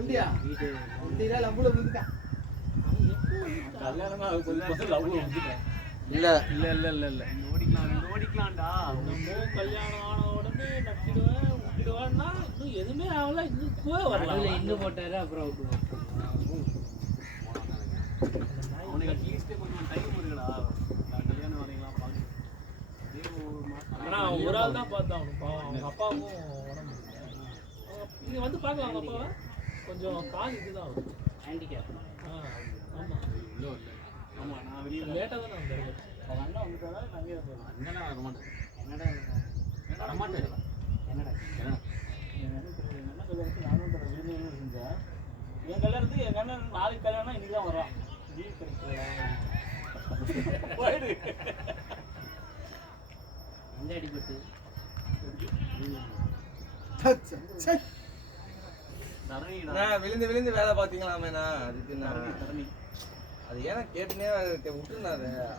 இந்தியா இந்தியா லம்புல விழுந்துட்டா. கல்யாணம் ஆக கொஞ்சம் லவ் வந்துட்டேன். இல்ல ஓடிக்கலாம்டா. நம்ம கல்யாணம் ஆன உடனே நட்டிடுவேன் விட்டுடுவேன்னா இன்னும் எதுவுமே ஆகல. இன்னும் போய் வரலாம். இன்னும் போட்டாரு அப்புறம் அவனுக்கு அட்லீஸ்ட் கொஞ்சம் டைம் இருக்குடா. கல்யாணம் வரையலாம் பாக்கு. ஆனா அவன் ஒரு ஆள் தான் பார்த்தான். அவனுக்கு பாவம் அவங்க அப்பாவுக்கும் உடம்பு சரியில்லை. நீங்க வந்து பார்க்கலாம் அவங்க அப்பாவை. கொஞ்சம் கால் இதுதான் ஆகும். ஹேண்டிகேப். ஆமா இல்லை ஆமா நான் வெளியே லேட்டாக தானே வந்தாரு. அவங்க அண்ணா வந்துட்டாரா தங்கி போயிடலாம். அண்ணனா வர மாட்டேன். என்னடா வரமாட்டேன். என்னடா என் அண்ணன் கல்யாணத்துக்கு நானும் தர விருது செஞ்சேன். என் கல்யாணத்துக்கு எங்க அண்ணன் நாளைக்கு கல்யாணம் இன்னைக்கு தான் வரான். லீவ் கிடைக்கல. போயிடு. அந்த அடிபட்டு தரணிடா நான் விழுந்து வேலை பாத்தீங்களாமேண்ணா அதுக்கு நான் அது ஏன்னா கேட்டுனே விட்டுருந்தா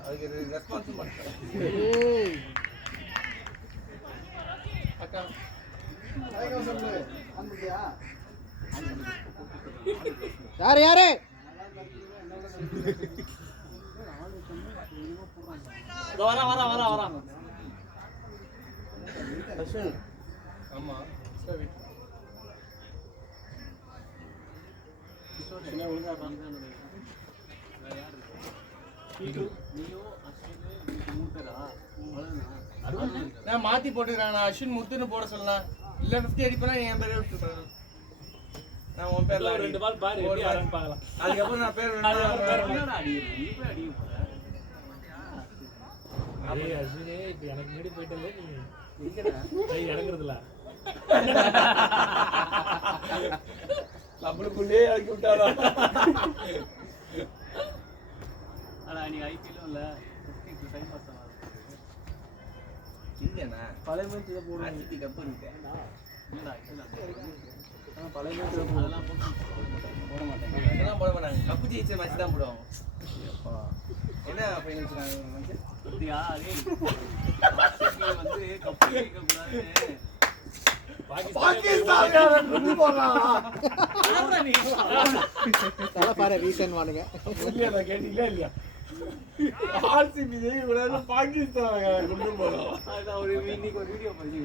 அதுக்கு ரெஸ்பான்ஸும் பண்ணேன் அக்கா யாரு யாரு வர ஆமா சரி நான் மாத்தி போட்டுக்கிறேன் நான் அஸ்வின் முத்துன்னு போட சொல்லலாம் இல்ல 50 அடிப்பேனா என் பேரே விட்டுறேன் நான் உன் பேர்ல ஒரு 2 பால் பாரு எப்படி ஆடுன்னு பார்க்கலாம். அதுக்கப்புறம் நான் பேர் ஏய் அர்ஜுனே இப்ப எனக்கு முன்னாடி போயிட்டல நீ எங்கடா இறங்குறதுல நம்மளுக்குள்ளே இறக்கி விட்டாரா ஆனா நீ ஐபிஎல்லும் இல்ல 50 டைம் பாஸ் ஆகுது இல்லண்ணா பழைய மேட்ச் இதை போடுவோம் ஆர்சிபி கப் இருக்கு இல்லடா இல்ல ஆனால் பழைய மேட்ச் அதெல்லாம் போட மாட்டேன் அதெல்லாம் போட மாட்டாங்க கப்பு ஜெயிச்ச மேட்ச் தான் போடுவாங்க என்ன ஃபைனல்ஸ் மேட்ச் அப்படியா டேய் ஆர்சிபி வந்து கப் ஜெயிக்க கூடாதுன்னு பாகிஸ்தான் கொண்டு போறான் தலை பாரு ரீசன் வானுங்க இல்லையா நான் கேட்டீங்களா இல்லையா ஆர்சிபி ஜெயிக்க கூடாது பாகிஸ்தான் கொண்டு போறான் அதான் ஒரு இன்னைக்கு ஒரு வீடியோ படிச்சு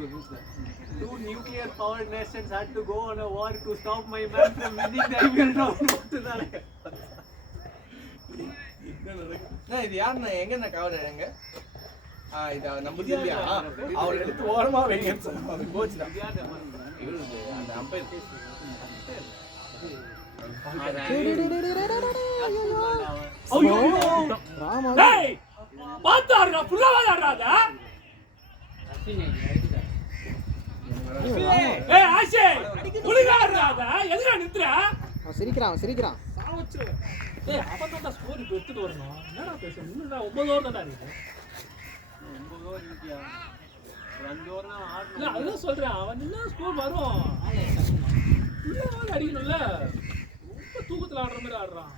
Two nuclear powered nations had to go on a war to stop my man from winning the IPL tournament. இது யாருண்ணா எங்கண்ணா கவலை எங்க இது நம்ம இல்லையா அவர் எடுத்து ஓரமா வைங்கன்னு சொன்னாங்க அது கோச் தான் அந்த அம்பையர் ராமா டேய் பாத்தாருடா ஃபுல்லா வாடாடா ஏய் ஆஷே புலிகாரடா எதுடா நித்ரா அவன் சிரிக்கிறான் சாவச்சுறேன் ஏய் அப்பதான் ஸ்கோர் இப்ப எடுத்துட்டு வரணும் என்னடா பேச இன்னும்டா 9 ஓவர் தான்டா இருக்கு 9 ஓவர் இருக்கியா ஒரு 5 ஓவர் நான் இல்ல ஆடுறேன் அதான் சொல்றேன் அவன் என்ன ஸ்கோர் வரும் ஃபுல்லா வால் அடிக்கணும்ல ரொம்ப தூக்கத்துல ஆடுற மாதிரி ஆடுறான்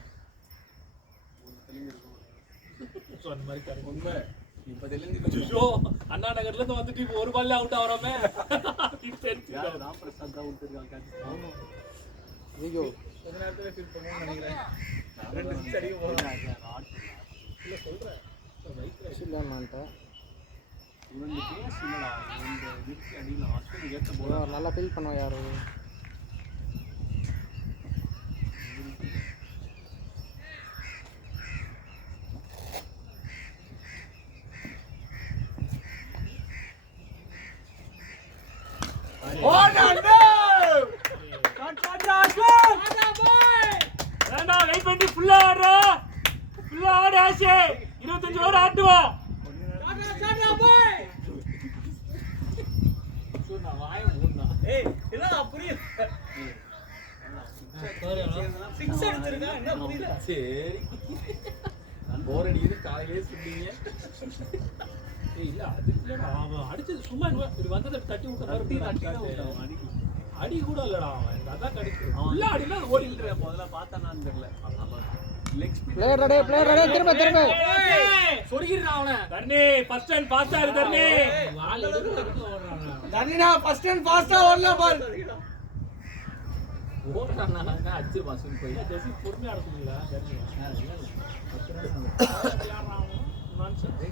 சோ அந்த மாதிரி கரெக்ட் உண்மை இப்ப தெரிஞ்சு ஐயோ அண்ணா நகர்ல இருந்து வந்துட்டு இப்போ ஒரு பால்ல அவுட் ஆவறோமே யார் ராம் பிரசாத் தான் விட்டுருக்காங்க ஐயோ கொஞ்ச நேரத்துல ஃபீல் பண்ணுவோம்னு நினைக்கிறேன் 2 சிக்ஸ் அடிக்க போறான் இல்ல சொல்றேன் இல்லைன்னுட்டு இவங்க பேஸ் இல்லடா இந்த விக்கி அடியில ஆஸ்திரேலியா ஏத்த போல நல்லா ஃபீல் பண்ணுவோம் யாரு வேண்டா வெயிட் பண்ணி ஃபுல்லா ஆடு ஆஷே 25 ஓவர் ஆடுவோம் ஏய் என்னடா புரியல 6 அடிச்சிருக்கா என்ன புரியல சரி போர் அடிக்குது காலையிலே சொன்னீங்க ஏய் இல்ல அதுக்கு இல்லடா அவன் அடிச்சது சும்மா இப்படி வந்ததை தட்டி விட்ட மாதிரி அடி கூட இல்லடா அவன் எனக்கு அதான் கிடைக்கும் ஃபுல்லா அடினா அது ஓடி இல்ல முதல்ல பார்த்தானான்னு தெரியல லெக் ஸ்பீட் பிளேயர் ரெடி திரும்ப சொரிகிறான் அவனை தர்ணி ஃபர்ஸ்ட் டைம் பாஸ்டா இரு தர்ணி வால் எடுத்து ஓடுறான் தண்ணினா ஃபர்ஸ்ட் அண்ட் ஃபாஸ்டா வரல பால் ஓடுறானா அடிச்சு பாஸ் போய் ஜெசி பொறுமையா ஆடுறீங்களா தர்ணி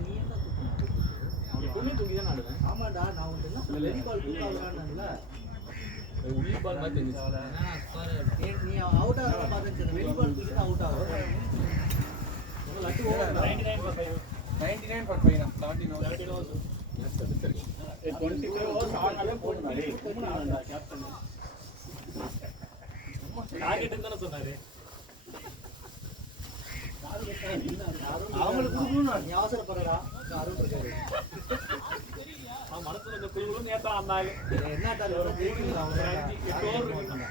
நீ என்ன எப்பவுமே தூக்கி தான் ஆடுவேன் ஆமாடா நான் உங்களுக்கு என்ன சொல்ல வெளி பால் தூக்க ஆடுறான்ல உள்ளி பால் மாதிரி தெரிஞ்சுச்சு நீ அவுட் ஆகிறத பார்த்துட்டு வெளி பால் தூக்கி அவுட் ஆகும் லட்டு ஓவர் 99.5 17 overs 25 ஓவர் ஆனாலே போடுடா டேய் கும்முனாடா கேப்டன் டார்கெட் தான சொன்னாரு அவங்களுக்கு கொடுக்கணும் நீ அவசரப்படுறா அருண் இருக்காரு அவன் மனசுல இந்த குழுவும் நேத்தா ஆனாங்க என்ன தால ஒரு மீட்டிங் அவங்க 8 ஓவர் இருக்கு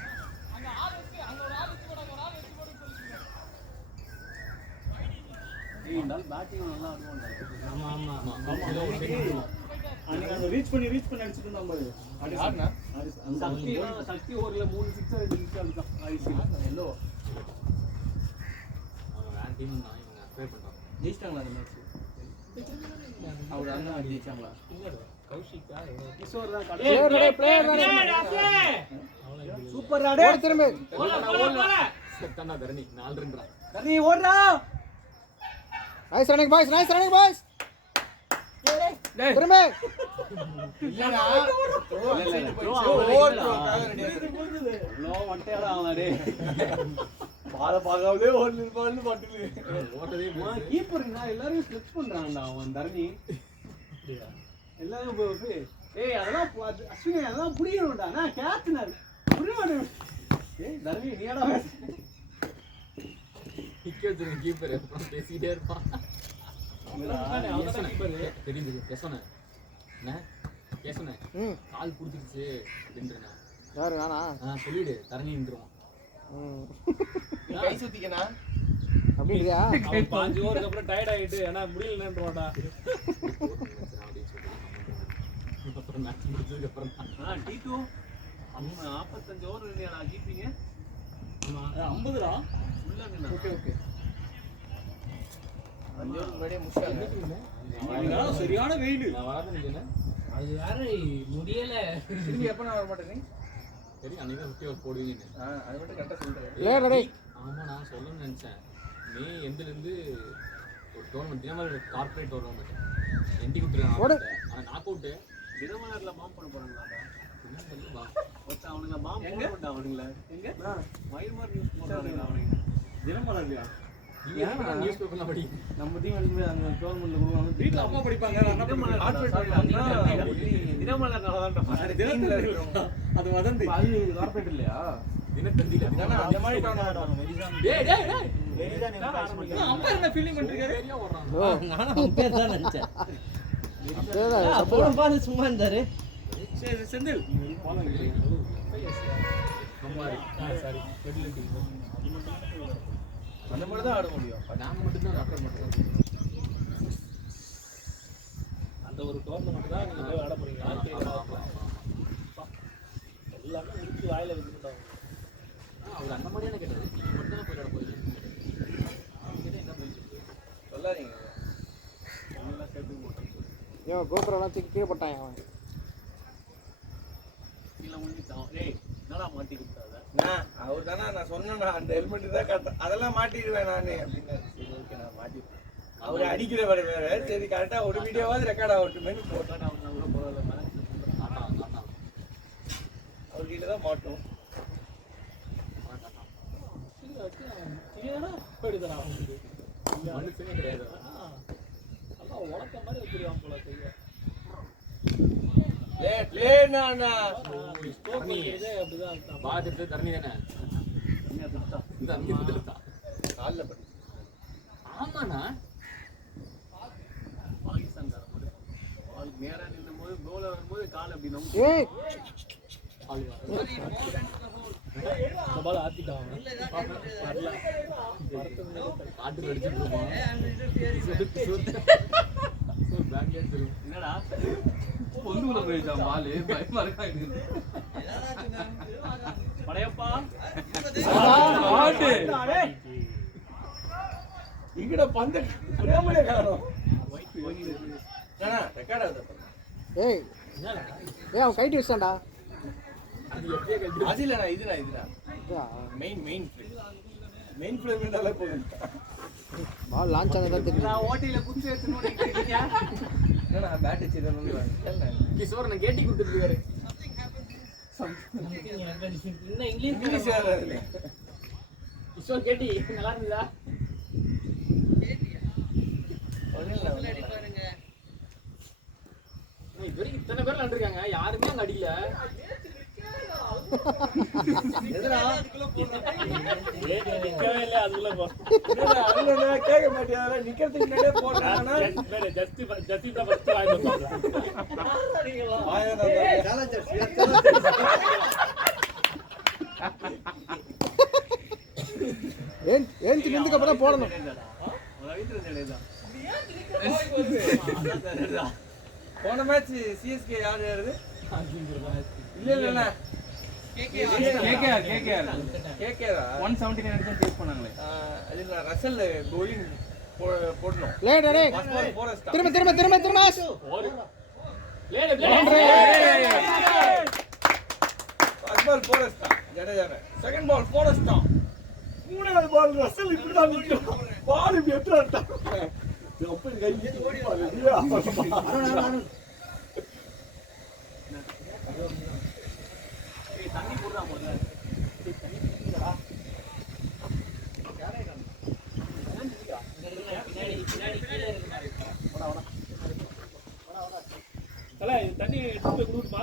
ஏய் இந்த பேட்டிங் நல்லா ஆடுவான்டா ஆமா அன்னைக்கு அந்த ரீச் பண்ணி அடிச்சிட்டு இருந்தான் பாரு. யாருண்ணா? சக்தி ஓவர்ல 3 6 2 6 அடிச்சான். எல்லோ அவன் வேற டீம் தான் இவங்க அக்வைர் பண்றாங்க. ஜெயிச்சிட்டாங்களா அந்த மேட்ச்? அவர் அண்ணா ஜெயிச்சாங்களா? கௌஷிக்கா கிஷோர் தான் சூப்பர் ராடே திரும்ப செத்தாண்டா தரணி 4 ரன்டா. கண்ணி ஓடுறா. நைஸ் ரன்னிங் பாய்ஸ் திரும்ப இல்லடா. பால பாக்காமலே ஓடி நிப்பான்னு பாட்டுல ஓட்டதே கீப்பர் எல்லாரும் ஸ்லிப் பண்றான்டா அவன் தரணி. எல்லாரும் ஏய் அதெல்லாம் அஸ்வினி அதெல்லாம் புரியணும்டா. நான் கேப்டன் புரிய மாட்டேன். ஏய் தரணி நீடா டிக்கெட் வச்சிருக்க கீப்பர் அப்புறம் பேசிட்டே இருப்பான். தெரியுது பேசணும் என்ன பேசணும் கால் புடிச்சிருச்சு அப்படின்றா. யாரு நானா சொல்லிடு தரணின்றோம். கை சுத்திக்கனா அப்படிங்கறியா? 5 ஓவருக்கு அப்புறம் டயர்ட் ஆயிட்டு ஏன்னா முடியலன்றோம்டா. அப்புறம் மேட்ச் முடிஞ்சதுக்கு அப்புறம் T2 45 ஓவர் இல்லையா ஜிபிங்க? ஆமா 50டா. ஃபுல்லா நின்னா. ஓகே 5 ஓவர் முன்னாடியே முடிச்சாங்க. சரியான வெயில். நான் வராத நிக்கல. அது வேற முடியல. திரும்பி எப்ப நான் வர மாட்டேனே? சரி அன்னைக்கு 50 ஓவர் போடுவீங்க. அது மட்டும் கரெக்டா சொல்றேன். ஏடா ஆமா நான் சொல்லணும்னு நினைச்சேன். மே எண்ட்ல இருந்து ஒரு டோர்னமெண்ட் தினமலர் கார்ப்பரேட் டோர்னமெண்ட் எண்டி குடுறாங்க. ஆனா நாக் அவுட் தினமலர்ல மாம் பண்ண போறாங்களாடா. வா ஒருத்த அவனுங்க மாம் போடுறா அவனுங்கள. எங்க? மயில்மார் நியூஸ் போடுறாங்க அவனுங்க. தினமலர்யா. நீங்க நியூஸ் பேப்பர்ல படி. நம்ம டீம் அடிக்கும்போது அந்த டோர்னமெண்ட்ல கொடுவாங்க. வீட்ல அப்பா படிப்பாங்க. நான் தினமலர் தினமலர் அது வதந்தி. அது கார்ப்பரேட் இல்லையா? தினத்தந்தில தான அந்த மாதிரி டோர்னமெண்ட் மெரிசான். டேய் மெரிசான் அம்பா என்ன ஃபீலிங் பண்றீங்க? சரியா ஓடுறான். நானும் அம்பேர் தான் நினைச்சேன். அப்படியே அப்போ பாரு சும்மா இருந்தாரு. சரி செந்தில் கம்மாரி சாரி ரெட் டீம். அந்த மாதிரி தான் ஆட முடியும். நாம மட்டும் தான் அக்கறை மட்டும். அந்த ஒரு டோர்னமெண்ட் தான் நீங்க போய் ஆட போறீங்க. எல்லாமே முடிச்சு வாயில விட்டுட்டாங்க. அவர் அந்த மாதிரியான கேட்டாரு. நீங்க மட்டும் தான் போய் ஆட போறீங்க. கிட்ட என்ன போயிட்டு சொல்லாதீங்க. எல்லாம் சேர்த்து போட்டாங்க. இவன் கோபுரம்லாம் தூக்கி கீழே போட்டான் அவன். கீழ விழுந்துட்டான். ஏய் என்னடா மாட்டி கொடுத்தாத? அவர் தானே நான் சொன்னேன் அந்த ஹெல்மெட் தான் கரெக்டா அதெல்லாம் மாட்டிடுவேன் நானு அப்படின்னு. சரி ஓகே நான் மாட்டிடுவேன். அவரு அடிக்கிற வேற சரி கரெக்டா ஒரு வீடியோவாவது ரெக்கார்ட் ஆகட்டுமே போட்டேன். அவன் கூட போறல அவர்கிட்ட தான் மாட்டோம். ஏன்னா போயிடுதா அவனுக்கு. மனுஷனே கிடையாது. நல்லா உலக்க மாதிரி வச்சிருவான் போல கையை. நானா இதே அப்படிதான் இருக்கான். பாத்துட்டு தரணி தானே இந்த அங்க இருந்துட்டா கால்ல படி. ஆமாண்ணா பாகிஸ்தான்காரன் மாதிரி பால் நேரா நின்னும்போது கோல வரும்போது கால் அப்படி நம்பி ஏய் இந்த பால் ஆத்திட்டான் வரல. காட்டுல அடிச்சுட்டு இருப்பான். பேக்ல தெரியும். என்னடா பொந்துல போயிட்டான் பால் பயமா இருக்கா எனக்கு. படையப்பா பாட்டு இங்கட பந்த பிரேமலே காணோம். ரெக்கார்ட் ஆகுது. ஏய் அவன் கைட்டு வச்சான்டா. அது எப்படியே கட்டி அது இல்லடா இதுடா மெயின் ஃப்ளேம்னால போகுது. பால் லான்ச் ஆனதா தெரியும். நான் ஓட்டில குச்சி எடுத்துன்னு ஓடிட்டீங்க. என்னடா பேட் வச்சிரணும். கிஷோர் நான் கேட்டி கொடுத்துட்டு இருக்காரு. இன்னும் இங்கிலீஷ் இங்கிலீஷ் யாராவது கிஷோர் கேட்டி நல்லா இருந்ததா? இது வரைக்கும் இத்தனை பேர் விளையாண்டுருக்காங்க, யாருமே அங்க அடிக்கல. நிக்கவே இல்லை அதுக்குள்ள போ. கேட்க மாட்டேன் நிக்கிறதுக்கு முன்னாடியே போட்டாங்கன்னா ஜஸ்டி தான் ஃபர்ஸ்ட் வாங்கிட்டு ஏன் நின்றுக்கு அப்புறம் போடணும். போன மேட்ச் சிஎஸ்கே யார் யாருது இல்ல கேகேஆர் 179 அடிச்சு ஃபேஸ் பண்ணாங்களே. அது நான் ரசல் bowling போடணும். லேட் அடே திரும்ப திரும்ப திரும்ப திரும்ப ஃபர்ஸ்ட் பால் போரஸ்டா ஜடேஜா செகண்ட் பால் போரஸ்டா மூணாவது பால் ரசல் இப்படி தான் நிக்கும் பால் இப்படி எடுத்துட்டா அப்படி கை ஓடி பால் தண்ணி போடுறா போல தண்ணி குடிங்கடா யாரே காணோம் பின்னாடி கீழ இருக்கு மாதிரி வாடா தல இந்த தண்ணி எடுத்து போய் குடுமா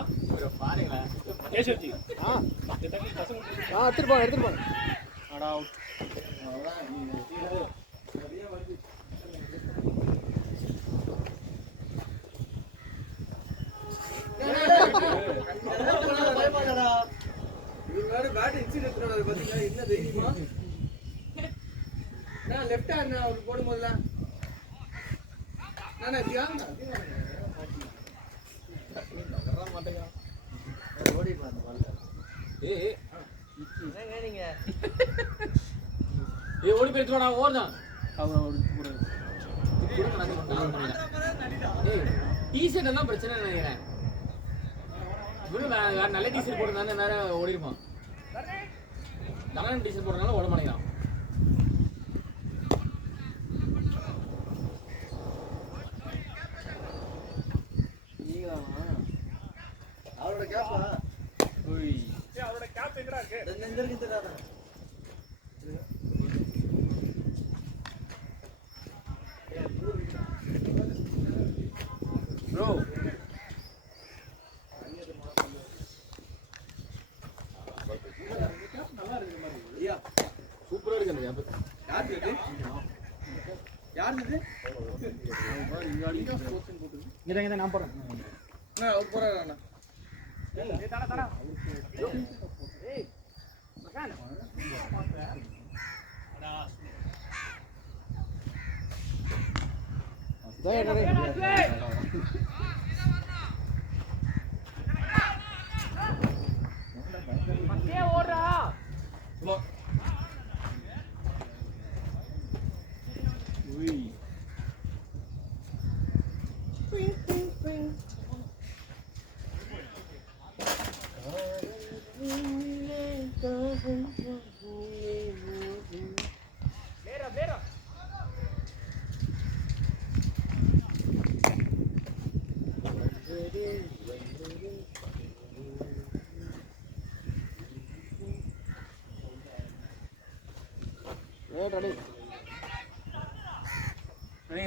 பாருங்களேன் கேஷவஜி. ஆ இந்த தண்ணி பசங்க எடுத்துட்டு போங்க அடா அவ்வளவுதான் நீ நிறைய வந்து பயமாடா இவங்க பேட் இன்சிடென்ட் பண்ணது பாத்தீங்களா என்ன தைரியமா நான் லெஃப்ட் ஹேண்ட் அவர் போடும்போதுல நான் தியானா வர மாட்டேங்கிறான் ஓடி அந்த பால் ஏய் என்னங்க நீங்க ஏய் ஓடி போய் எடுத்துடா ஓடுதான் அவர் ஏய் டீ-ஷர்ட் எல்லாம் பிரச்சனை நினைக்கிறேன். இவனும் வேற நல்ல டீ-ஷர்ட் போட்டுருந்தானே வேற ஓடிருப்பான். தரன் டீ-ஷர்ட் போடுறதுனால ஓட மாட்டேங்கிறான். அவரோட கேப்பா அவரோட கேப் எங்கடா இருக்கு? எங்க இருக்கு தெரியாதா ப்ரோ ஐயா சூப்பரா இருக்கு அந்த கேப். யார் இது இங்க நான் போறேன் அவர் போறாரு அண்ணா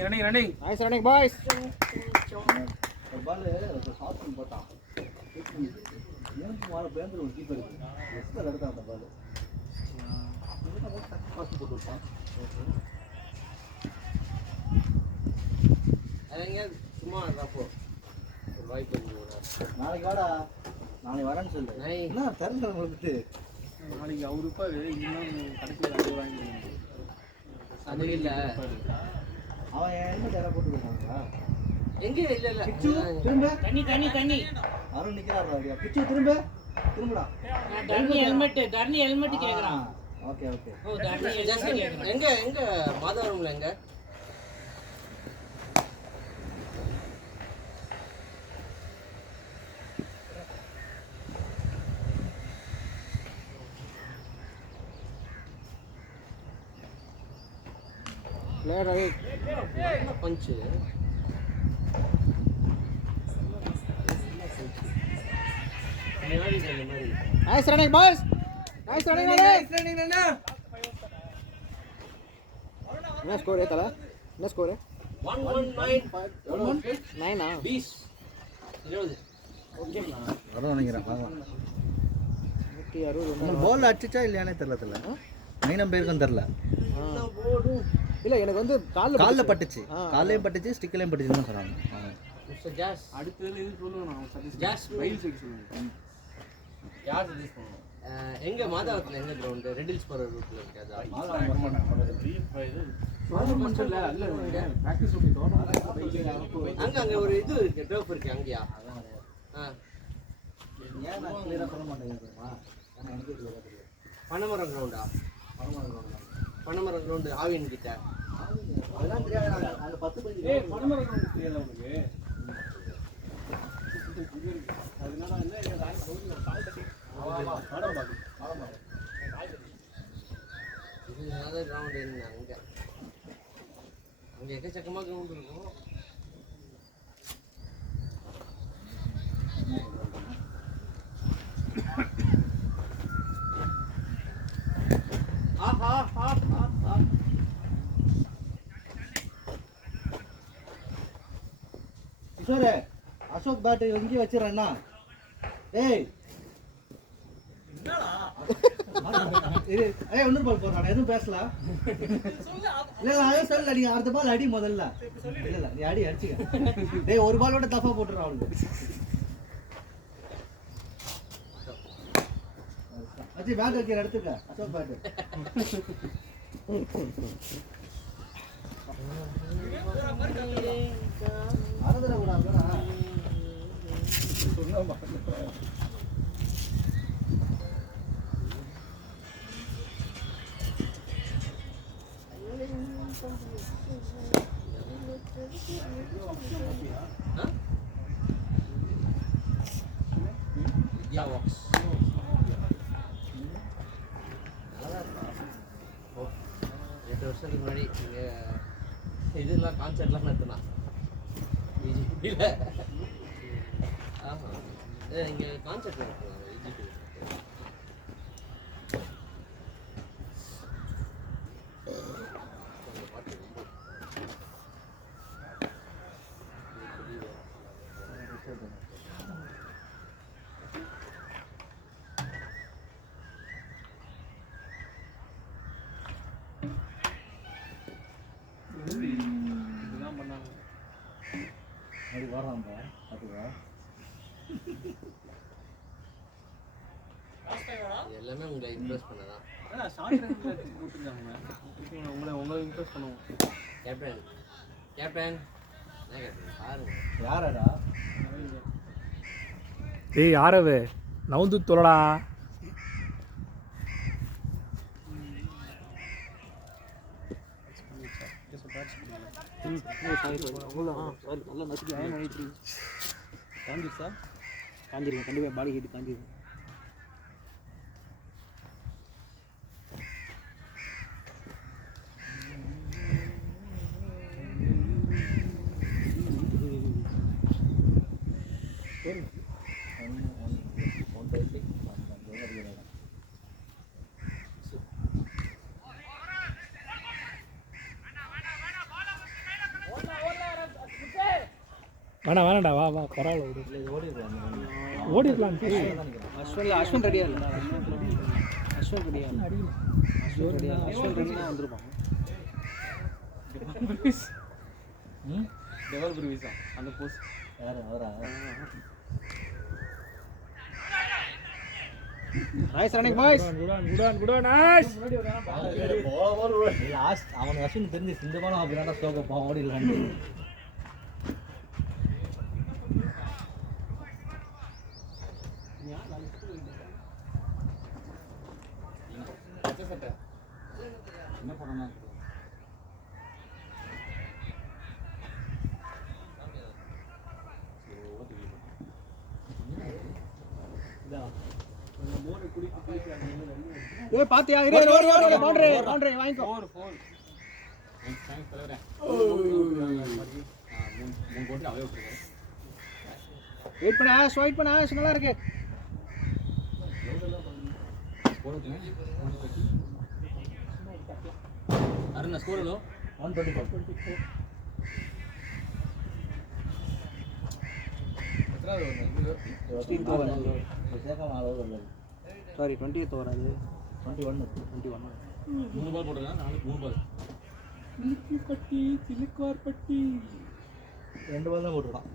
ரன்னிங் நைஸ் ரன்னிங் பாய்ஸ் பால் சாப்பிட்டு போட்டான் எனக்கு மாற பேந்திர ஒரு கீப்பர் இருக்கு எஸ்ல எடுத்தான் அந்த பால் ஃபர்ஸ்ட் போட்டு விட்டான் அதங்க சும்மா அப்போ ஒரு வாய்ப்பு நாளைக்கு வாடா நாளைக்கு வரேன்னு சொல்லு என்ன தெரியல உங்களுக்கு நாளைக்கு அவரு இருப்பாரு. இன்னும் கடைசியில் அது வாங்கி அது இல்ல அவன் ஹெல்மெட் யாரா போட்டு போட்டாங்களா எங்க இல்ல இல்ல பிச்சு திரும்ப தண்ணி தண்ணி தண்ணி அருண் நிக்கிறாரா பிச்சு திரும்படா தண்ணி ஹெல்மெட் கேக்குறான். ஓகே ஓகே ஓ தண்ணி ஜஸ்ட் எங்க எங்க மாதவரம்ல எங்க late Ravi punch nice running boys nice running அண்ணா என்ன ஸ்கோர் தல என்ன ஸ்கோர் 119 9 20 20 ஓகே வர நினைக்கிறேன் பார்க்கலாம் 160 பால் அடிச்சா இல்லையானே தெரியல மைனம் பேருக்கும் தெரியல இல்ல எனக்கு வந்து கால்ல பட்டுச்சு கால்லையும் பட்டுச்சு ஸ்டிக்லயும் பட்டுச்சுன்னு சொன்னாங்க மிஸ்டர் ஜாஸ் அடுத்தது இது சொல்லுங்க நான் சஜஸ்ட் ஜாஸ் வெயில் சேர்க்க சொல்லுங்க. யார் சஜஸ்ட் பண்ணுவோம் எங்க மாதாவரத்துல எங்க கிரவுண்ட் ரெட் ஹில்ஸ் போற ரூட்ல இருக்காதா வரமாட்டாங்க. இல்ல பிராக்டிஸ் பண்ணி அங்க ஒரு இது இருக்கு டர்ஃப் இருக்கு அங்கயா ஏன் நான் கிளியரா சொல்ல மாட்டேங்க தெரியுமா? ஏன்னா எனக்கு கிளியரா தெரியும். பனமரம் கிரவுண்டா பனமரம் கிரவுண்டு ஆவியன் கிட்ட அதெல்லாம் தெரியாது. அங்க 10 பதினஞ்சு ஏய் பனமரம் கிரவுண்ட் தெரியாதா உனக்கு? அதனால என்ன கால் கட்டி படம் பாக்கு இது நல்ல கிரவுண்ட் என்ன அங்க எக்கச்சக்கமா கிரவுண்ட் இருக்கும். கிஷோரே, அசோக் பேட் எங்கேயும் வச்சிடறேன்னா ஏய் ஒன்னும் பால் போடுறான் எதுவும் பேசல இல்ல அதான் சொல்லல நீங்க அடுத்த பால் அடி முதல்ல இல்ல நீ அடிச்சுக்க டேய் ஒரு பாலோட தப்பா போட்டுறான் அவனுக்கு அஜி பேட் வைக்கிற எடுத்துக்க அசோக் பேட் அறந்துட கூடாது Yeah, walks. ரெண்டு வருஷத்துக்கு முன்னாடி இதெல்லாம் கான்சர்ட்லாம் நடத்தினா இல்லை ஆஹா இங்கே கான்சர்ட் நடத்துனாங்க இதுதான் பண்ணாங்க அது வராங்க அதுவா எல்லாமே உங்களை இம்ப்ரெஸ் பண்ணதான் அதான் ஷார்ட் ரன்ல போட்டுருக்காங்க உங்களை இம்ப்ரெஸ் பண்ணுவோம் கேப்டன் கேப்டன் என்ன கேப்டன் பாருங்க யாரடா ஏய் யாரவே நவுந்து தொலடா நல்லா நசுக்கி அயன் பண்ணிட்டு காஞ்சிருச்சா காஞ்சிருக்கும் கண்டிப்பாக பாடி ஹீட் காஞ்சிருக்கும் வேணாண்டா வா வா பரவாயில்ல விடு ஓடிடலாம் அஸ்வின் ரெடியா இல்லை அஸ்வின் ரெடியா அஸ்வின் ரெடியா வந்துருப்பாங்க டெவலப்பர் விசா அந்த போஸ்ட் யாரு அவரா nice running boys good nice last அவன் அஸ்வின் தெரிஞ்சு சிந்தமான அப்படின்னா ஸ்லோக போவான் ஓடிடலான்னு என்ன பண்ணணும் ஏய் பாத்தியா ஓடி பவுண்டரி பவுண்டரி வாங்கிக்கோ 4 தலைவரே 3 கோடி அவே விட்டுருக்காரு வெயிட் பண்ண ஆஷ் நல்லா இருக்கு அருண் ஸ்கோர் எவ்வளோ 124 எத்தனாவது ஒன்று சேகம் ஆளவு சாரி 20th ஓவர் அது 21 3 பால் போட்டுருக்காங்க நாளைக்கு 3 பால் சிலுக்கார்பட்டி 2 பால் தான் போட்டுருக்கான்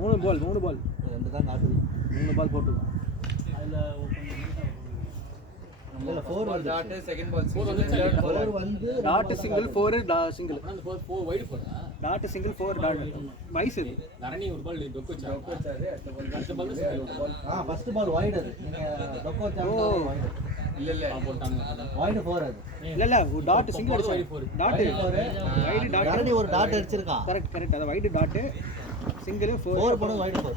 3 பால் 2 தான் காட்டுது 3 பால் போட்டுருக்கான் அதில் இல்ல 4 வந்து டாட் செகண்ட் பால் Four வந்து third ball. 4 வந்து டாட் சிங்கிள் 4 சிங்கிள் அந்த 4 வைடு போறா டாட் சிங்கிள் 4 டாட் வயசு இது நரணி ஒரு பால் டொக்கு வச்சா டொக்கு வச்சாரு, அடுத்த ball அடுத்த பால் ஃபர்ஸ்ட் பால் வைட் அது நீங்க டொக்கோ சான்ஸ் வைட் இல்ல இல்ல போட்டாங்க வைட் 4 அது இல்ல இல்ல டாட் சிங்கிள் வைடு அடிச்சு 4 டாட் வைடு டாட் கரணி ஒரு டாட் அடிச்சிருக்கான் கரெக்ட் அது வைடு டாட் சிங்கிள் 4 4 போடு வைட் 4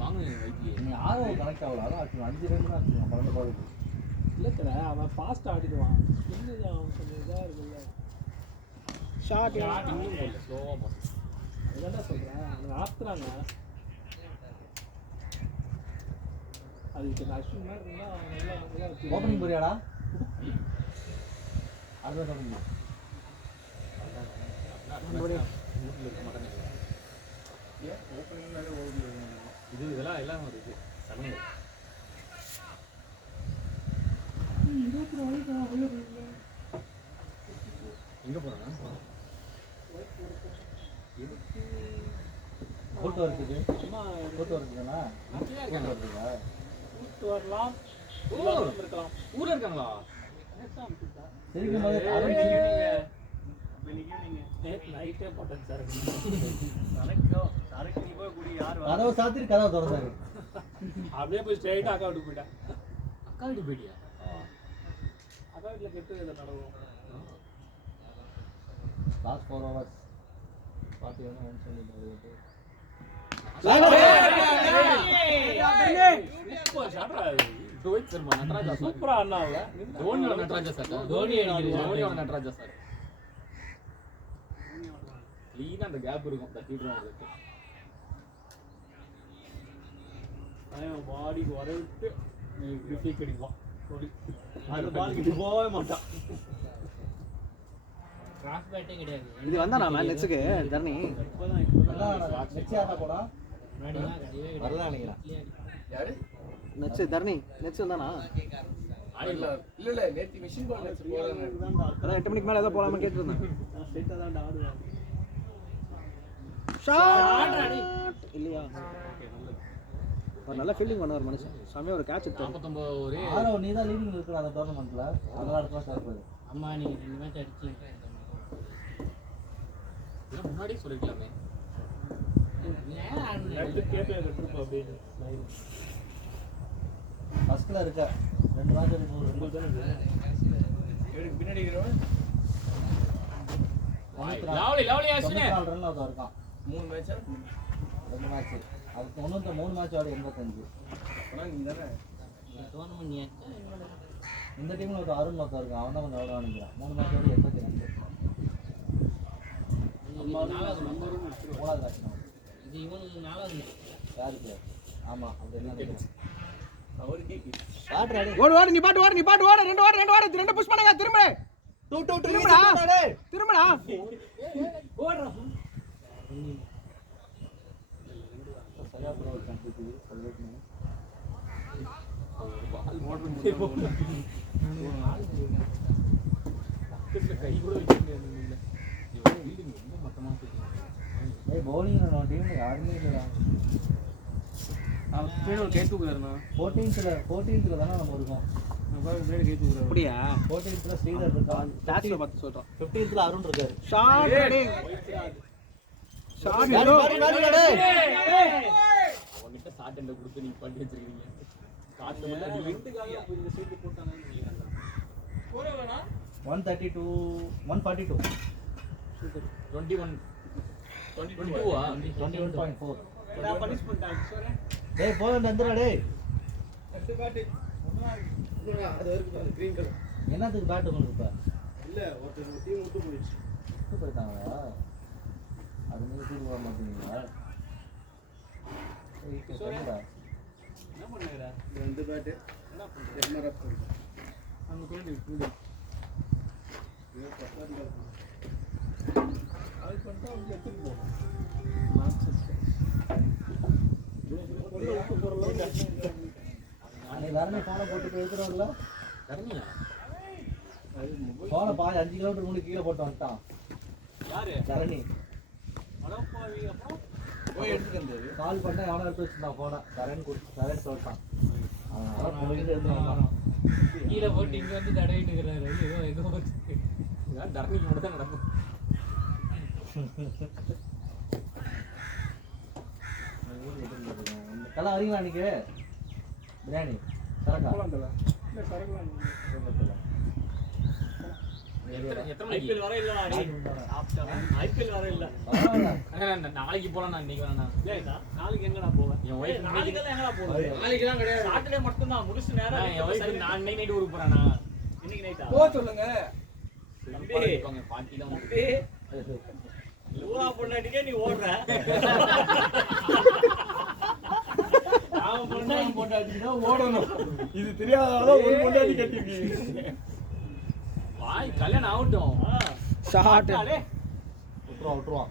வாங்க வைத்தியே நீ ஆரோ கனெக்ட் ஆகல அதான் 5 ரன் தான் ஆச்சு 12 பாலுக்கு இல்ல அவன் ஃபாஸ்ட் ஆடிடுவான் என்னது அவன் கொஞ்சம் இதா இருக்குல்ல ஷாட் இன்னும் போல ஸ்லோவா போற அதான் சொல்றேன் அவங்க ஆத்துறாங்க அதுக்கு அஸ்வின் மாதிரி இருந்தா அவங்க எல்லாம் ஓபனிங் போறியாடா அதுதான் தொடங்க இதெல்லாம் எல்லாம் ஒரு இது சடங்கு எங்க போறாங்க போட்டோ இருக்குது போட்டோ இருக்குதானா போட்டோ இருக்குதா கூட்டு வரலாம் இல்லாமலும் இருக்கலாம் ஊர்ல இருக்காங்களா சரிக்கும் போது நேற்று நைட்டே போட்டேன் சார் சரக்கு நீ போய் குடி யார் கதவை சாத்திட்டு கதவை திறந்தாரு அப்படியே போய் ஸ்ட்ரைட்டா அக்கா வீட்டுக்கு போயிட்டேன் அக்கா வீட்டு போயிட்டியா அக்கா வீட்டில் கெட்டு இதை நடக்கும் லாஸ்ட் 4 ஹவர்ஸ் பார்த்து வேணும் ஒன் சொல்லிட்டு சூப்பர் ஷாட்ரா ரோஹித் சர்மா நட்ராஜா சார் சூப்பரா அண்ணாவுல தோனியோட நட்ராஜா சார் தோனியோட நட்ராஜா சார் லீனா அந்த கேப் இருக்கும் தட்டிடுறோம் அதுக்கு அவன் பாடி வரவிட்டு கிரிஃபி கிடைப்பான் அந்த பால் கிட்ட போகவே மாட்டான் இது வந்தா நான் நெட்ஸுக்கு தரணி நெக்ஸ்ட் யாரா போடா வரல நினைக்கிறேன் யாரு நெட்ஸ் தரணி நெட்ஸ் வந்தானா இல்ல இல்ல நேத்தி மிஷின் பால் வச்சு போறாங்க அதான் 8 மணிக்கு மேல ஏதோ போலாமா கேட்டிருந்தேன் நான் ஸ்ட்ரைட்டா தான் ஆடுவேன் ஷாட் இல்லையா ஒரு நல்ல ஃபீல்டிங் பண்ணுவார் மனுஷன் செமையா ஒரு கேட்ச் எடுத்தாரு 49 ஒரே ஆரோ நீ தான் லீடிங் இருக்கிற அந்த டோர்னமெண்ட்ல அதனால அடுத்த வாரம் ஸ்டார்ட் பண்ணு அம்மா நீங்க 2 மேட்ச் அடிச்சு இதெல்லாம் முன்னாடியே சொல்லிக்கலாமே எடுத்து கேப்பே கட்டுப்பா அப்படின்னு ஃபர்ஸ்ட்ல இருக்க 2 மேட்ச் இருக்கு இவருக்கு பின்னாடி இருக்கிறவன் லவ்லி அஸ்வினே 94 ரன்ல ஒருத்தன் இருக்கான் 3 மேட்சா 2 மேட்ச் அது 93 மேட்ச் ஆடி 85 ஆனா நீ தானே டோர்னமெண்ட் ஏச்சா இந்த டீம்ல ஒரு அருண் ஒருத்தன் இருக்கான் அவன் தான் கொஞ்சம் விளையாட நினைக்கிறான் 3 மேட்ச் ஆடி 82 நாலாவது நம்பரும் மூணாவது மேட்ச் இது இவனுக்கு நாலாவது யாருக்கு ஆமா அப்படி என்ன நினைக்கிறேன் அவருக்கே ஸ்டார்ட் ரெடி ஓடு நீ பாட்டு ஓடு ரெண்டு புஷ் பண்ணுங்க திரும்ப 2 திரும்படா திரும்படா சரியா ப்ரோ கண்டிப்பா சொல்லிட்டேன் கை கூட வைக்க முடியாது இல்ல இவன் ஃபீல்டிங் ரொம்ப மட்டமா போயிட்டு ஏய் bowling நம்ம டீம்ல யாருமே இல்லடா அவன் ஸ்பீடு கை தூக்குறாருண்ணா 14th தான நம்ம இருக்கோம் ஸ்பீடு கை தூக்குறாரு அப்படியா 14th ஸ்ரீதர் இருக்கான் டாஸ்ல பார்த்து சொல்றோம் 15th அருண் இருக்காரு ஷாட் ரெடி ஷாட் அவன்கிட்ட ஷார்ட் ஹேண்ட் கொடுத்து நீங்க பண்ணி வச்சிருக்கீங்க காத்து மட்டும் அடி ரெண்டுக்காக இந்த சீட்டு போட்டாங்கன்னு நினைக்கிறேன் 132 142 21 22 21.4 நான் பனிஷ் பண்ணிட்டேன் சார் டேய் போய் வந்துடா டேய் அது வரைக்கும் கிரீன் கலர் என்னத்துக்கு பேட் உங்களுக்கு இப்ப இல்ல ஒருத்தர் டீம் விட்டு போயிடுச்சு விட்டு போயிட்டாங்களா அது நீங்க தூக்கி வர மாட்டீங்களா ஏய் சொல்லுடா என்ன பண்ணுறா ரெண்டு பேட் என்ன பண்ணுற எம்ஆர் அப் அங்கே போயிட்டு அது பண்ணிட்டா அவங்க எடுத்துட்டு போகும் நீ வரனே போன போட்டு போயிடுறோம்ல போன பாதி 5 கிலோமீட்டர் முன்னாடி கீழே போட்டு வந்துட்டான் யாரு தரணி. அடப்பாவி அப்புறம் போய் எடுத்துட்டு வந்தது. கால் பண்ணா எவனோ எடுத்து வச்சிருந்தான் போன தரேன்னு சொல்லிட்டான். அதனால போயிட்டு எடுத்து வந்தான். கீழே போட்டு இங்க வந்து தடவிட்டு இருக்கிறாரு. ஏதோ தரணிக்கு மட்டும் தான் நடக்கும். எல்லாம் வரீங்களா அன்னைக்கு பிரியாணி சரக்கா ஐபிஎல் வர இல்லடா டேய். ஐபிஎல் வர இல்ல. நாளைக்கு போலாம் நான் இன்னைக்கு வேணாம். டேய் நாளைக்கு எங்கடா போவ? என் வைஃப் நாளைக்கு எல்லாம் எங்கடா போறது? நாளைக்கெல்லாம் கிடையாது. சாட்டர்டே மட்டும் தான் முடிச்சு நேரா என் வைஃப் நான் இன்னைக்கு நைட் ஊருக்கு போறேனா? இன்னைக்கு நைட்டா? போக சொல்லுங்க. பாட்டி தான் ஊரா பொண்ணாட்டிக்கே நீ ஓடுற. நாம பொண்டாட்டினா ஓடணும். இது தெரியாதனால ஒரு பொண்டாட்டி கட்டிருக்கீங்க. வாய் கல்யாணம் ஆகட்டும். ஷார்ட் டே விட்டுருவான்.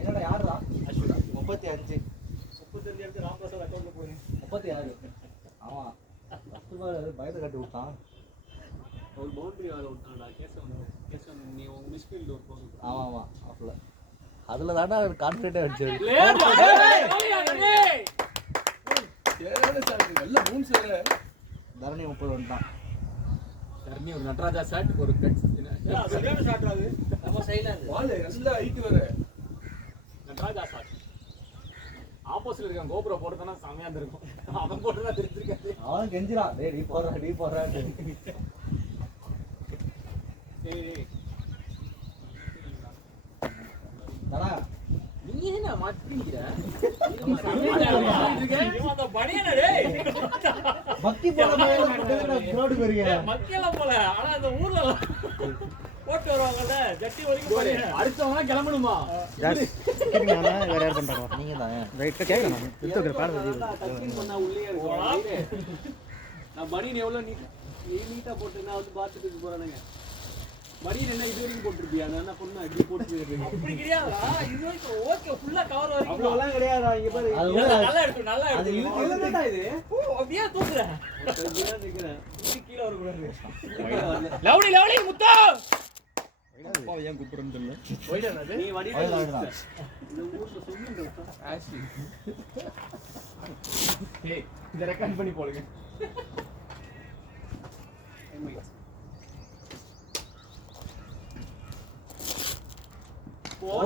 என்னடா யாருடா? 35 35 ராமபிரசாத் அக்கவுண்ட்ல போறேன். 36. ஆமா பயத்தை கட்டி விட்டான். ஒரு பவுண்டரி வால விட்டான்டா. கேசவன் நீ உங்க மிஸ்ஃபீல்ட் ஒரு போடு. ஆமா ஆமா அப்பல அதுல தானே கான்ஃபிடென்ட்டா அடிச்சாரு. சரியான சாக்கு. நல்ல மூணு சேர. தரணி 30 வந்துட்டான். தரணி ஒரு நடராஜா ஷாட் ஒரு கட்ஸ் சரியான ஷாட் அது. நம்ம சைடுல இருந்து பால் நல்ல ஹைட் வர. நடராஜா ஷாட். ஆப்போசிட்ல இருக்க கோபுரம் போடுறதுனா செமையா இருக்கும். அவன் போடுறதா தெரிஞ்சிருக்காது. அவன் கெஞ்சிரான். டேய் டீ போடுறான்னு. டேய் தரா நீ என்ன மாட்டிக்கிற? அந்த பனியனா டேய். பக்கி போற மாதிரி கிரவுண்ட் பெரிய மக்கள போல. ஆனா அந்த ஊர்ல போட்டு வருவாங்கல ஜட்டி வரைக்கும் பனியனா. அடுத்தவங்க கிளம்பணுமா? வேற யார் பண்றாங்க? நீங்க தான் ரைட்டா கேக்குறேன். டக்கிங் பண்ணா உள்ளே இருக்கு. நான் பனியன் எவ்வளவு நீட்டா போட்டுனா வந்து பாத்துட்டு போறானுங்க. பனியன் என்ன இது வரைக்கும் போட்டுருப்பியா? நான் என்ன பண்ணா இப்படி போட்டு போயிருக்கேன். அப்படி கிடையாதா? இது வரைக்கும் ஓகே ஃபுல்லா கவர் வரைக்கும். அவ்வளவுலாம் கிடையாதா? இங்க பாரு. அது நல்லா எடுத்து நல்லா அது எடுத்து. இழுத்து என்னடா இது? ஓ அப்படியே தூக்குற. நான் நிக்கிறேன். இது கீழ வர கூடாது. லவ்லி முத்தா. நீ வடியில அவ்வளவுதான். இந்த ஊர்ல சொல்லிட்டு ஆஷி. ஏய் இத ரெக்கார்ட் பண்ணி போடுங்க.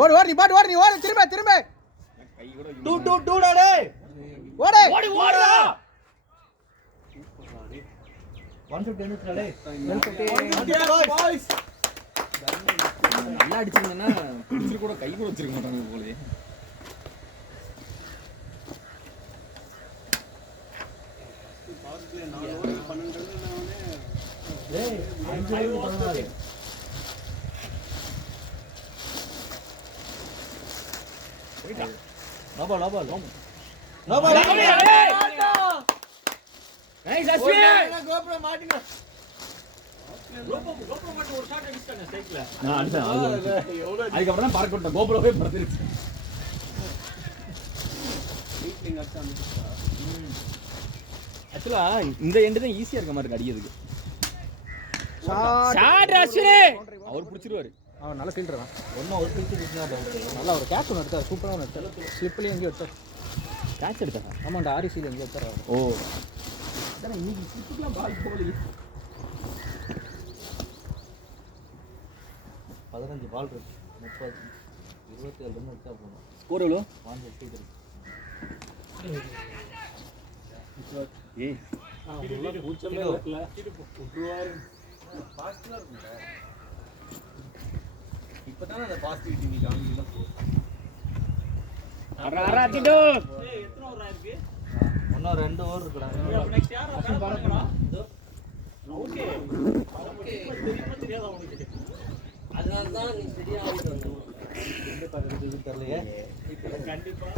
ஓடு ஓடு நீ ஓடு திரும்ப டூடா டேய் ஓடு ஓடி ஓடுடா. 150 நிமிஷம் டேய் 150 பாய்ஸ். நல்லா அடிச்சிருந்தேன்னா பிடிச்சி கூட கை கூட வச்சிருக்க மாட்டாங்க போலயே. பாஸ்ல 4 ஓவர் 12 ரன் நானே. டேய் 5 ஓவர் 14. போய்டா. நோபா நைஸ் அஸ்வின். கோபுரம் மாட்டிங்க. கோபுரம் மட்டும் ஒரு ஷாட் அடிச்சானே சைக்கிள்ல. நான் அடிச்சேன். எவ்வளவு அதுக்கு அப்புறம் பார்க்க விட்ட கோபுரமே பறந்துருச்சு. வீட்ல அடிச்சா வந்துட்டா. ஆக்சுவலா இந்த எண்ட் தான் ஈஸியா இருக்க மாதிரி இருக்கு அடிக்கிறதுக்கு. ஷாட் அஸ்வின். அவர் பிடிச்சிருவாரு. அவன் நல்ல ஃபீல்டர் தான். ஒரு பிச்சு பிச்சுனா நல்லா ஒரு கேட்ச் ஒன்று எடுத்தார். சூப்பராக ஒன்று எடுத்தார். ஸ்லிப்லேயும் எங்கேயும் எடுத்தார். கேட்ச் எடுத்தா. ஆமாண்டா ஆர்சியில் எங்கேயும் எடுத்தார். ஓ இன்னைக்கு ஸ்லிப்புக்குலாம் பால் போகலையே. 15 பால் இருக்கு. 30 27 ரன் எடுத்தா போகணும். ஸ்கோர் எவ்வளோ? 153. ஏய் பூச்சமே வரல. விட்டுருவாரு. பாசிட்டிவா இருக்குங்க. இப்பதான் அந்த பாசிட்டிவிட்டி நீ காமிக்கணும். அரா டிடோ. ஏய் எத்தனை ஓவர் ஆயிருக்கு? இன்னும் 2 ஓவர் இருக்குடா. நெக்ஸ்ட் யாரா பேட் பண்ணுங்கடா? ஓகே. ஓகே. தெரியாத உங்களுக்கு. அதனால தான் நீ சரியா ஆடிட்டு வந்த. எந்த பக்கத்துக்கு தெரியலையே. கண்டிப்பா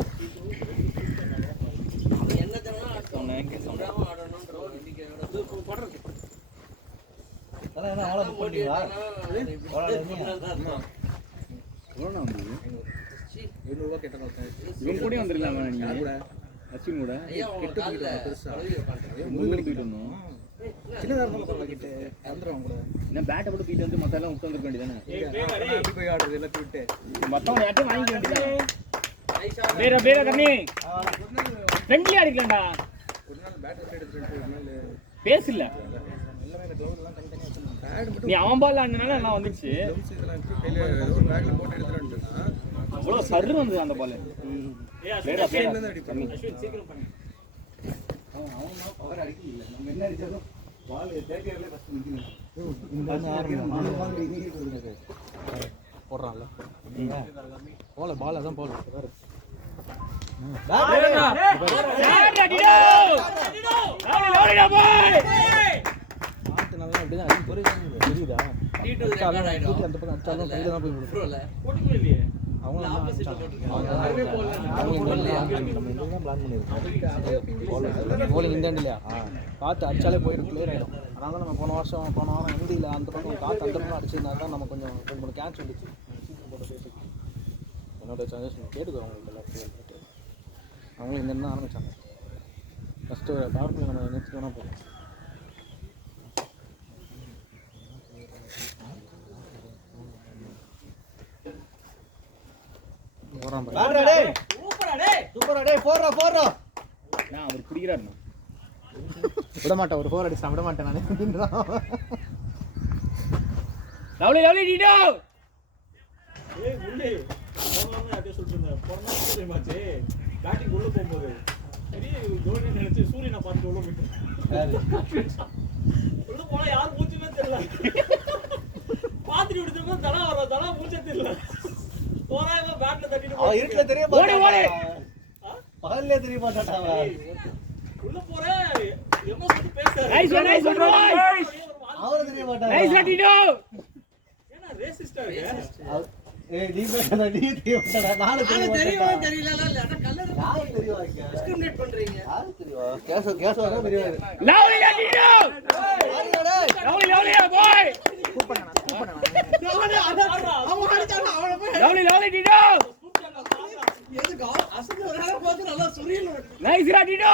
என்ன தரனா ஆடணும்ன்ற ஒரு நம்பிக்கையோட பண்றது. அதான் என்ன ஆளை புக் பண்ணீங்களா? எவ்வளோ வந்து 700 ரூபா கேட்டா இவன் கூட வந்துடலாமா நீங்க? அஸ்வின் கூட ஐயா உங்க கால்ல பழகி உட்கார்ந்து முள்ளு தூக்கிட்டு வந்தோம். சின்னதாக இருந்தாலும் பரவாயில்ல கிட்ட வந்துடும் கூட என்ன பேட்டை மட்டும் தூக்கிட்டு வந்து மற்ற எல்லாம் விட்டு வந்துருக்க வேண்டியதானே? எப்படி போய் ஆடுறது எல்லாத்தையும் விட்டு மற்றவங்க யார்ட்டும் வாங்கிக்க வேண்டியதானே? நைஸா வேற வேற கண்ணி ஃப்ரெண்ட்லியா அடிக்கலாம்டா. ஒரு நாள் பேட் எடுத்துட்டு ஒரு நாள் பேசல எல்லாமே இந்த கிரவுண்ட் எல்லாம் தனித்தனியாக வச்சிருந்தோம். பேட் மட்டும் நீ அவன் பால் ஆடினால எல்லாம் வந்துச்சு. இதெல்லாம் கையில் ஒரு பேக்கில் போட்டு எடுத்துட்டு அவ்வளோ சர்ரு வந்தது அந்த பால். வேற வேற அடிப்பேன். சீக்கிரம் பண்ணு. பவர் அடிக்க இல்லை. நம்ம என்ன அடிச்சாலும் பால் தேர்ட்டியர்லேயே ஃபஸ்ட்டு நிற்கணும். போடுறான்ல போல பால் அதான் போல நல்லா அப்படிதான் தெரியுதா D2 ரெக்கார்ட் ஆயிடும் அந்த பக்கம் அடிச்சாலும் கையில தான் போய் விடும். ப்ரோல போட்டுக்கவே இல்லையே. அவங்க ஆப்போசிட்ல போட்டுருக்காங்க யாருமே போடல. நம்ம இங்க தான் பிளான் பண்ணிருக்கோம். போலிங் இந்த இல்லையா காற்று அடிச்சாலே போயிடும், கிளியர் ஆகிடும். அதனால தான் நம்ம போன வாரம் இந்தியில் அந்த பக்கம் காற்று அந்த பக்கம் அடிச்சதுனால தான் நம்ம கொஞ்சம் கொஞ்சம் கேட்ச் வந்துச்சு. என்னோட சஜஷன் கேட்டுக்கோ அவங்களுக்கு எல்லாத்தையும். அவங்களும் இங்கேருந்து தான் ஆரம்பித்தாங்க. ஃபஸ்ட்டு பவர் பிளே நம்ம நெக்ஸ்ட் வேணால் போகலாம். அவர் பிடிக்கிறாரு. விட மாட்டேன், ஒரு 4 அடிச்சு விட மாட்டேன் நான். Lovely lovely ditto. ஏய் முள்ளே போனவங்க யார்ட்டே சொல்லிருந்தேன். போனா தெரியுமாச்சே. பேட்டிங் உள்ள போகும்போது பெரிய தோனி நினைச்சு சூரியனை பார்த்து உள்ள போயிட்டு. உள்ள போனா யார் மூச்சுமே தெரியல. பாத்துட்டு விடுறதுக்கு தலா மூச்சே தெரியல. தோராயமா பேட்ல தட்டிட்டு இருட்டுல தெரிய ஓடி ஓடி. பகல்ல தெரிய மாட்டாடா. உள்ள போற எவ்வளவு சுத்தி பேசுறாரு. நைஸ் நைஸ் பாய். அவரு தெரிய மாட்டாடா. நைஸ் டிடோ. ஏன்னா ரேசிஸ்டா இருக்கு. ஏய் நீ பேசுடா, நீ தெரிய மாட்டாடா. நானே தெரியுமா தெரியல இல்ல கல்லர் யாருக்கு தெரியும்? டிஸ்கிரிமினேட் பண்றீங்க. யாருக்கு தெரியும்? கேச வர தெரியாது. Lovely ditto. Lovely lovely boy. Lovely lovely ditto. எதுக்கு அசந்து ஒரு நேரம் பார்த்து நல்லா சுரியல நைஸ் டிடோ.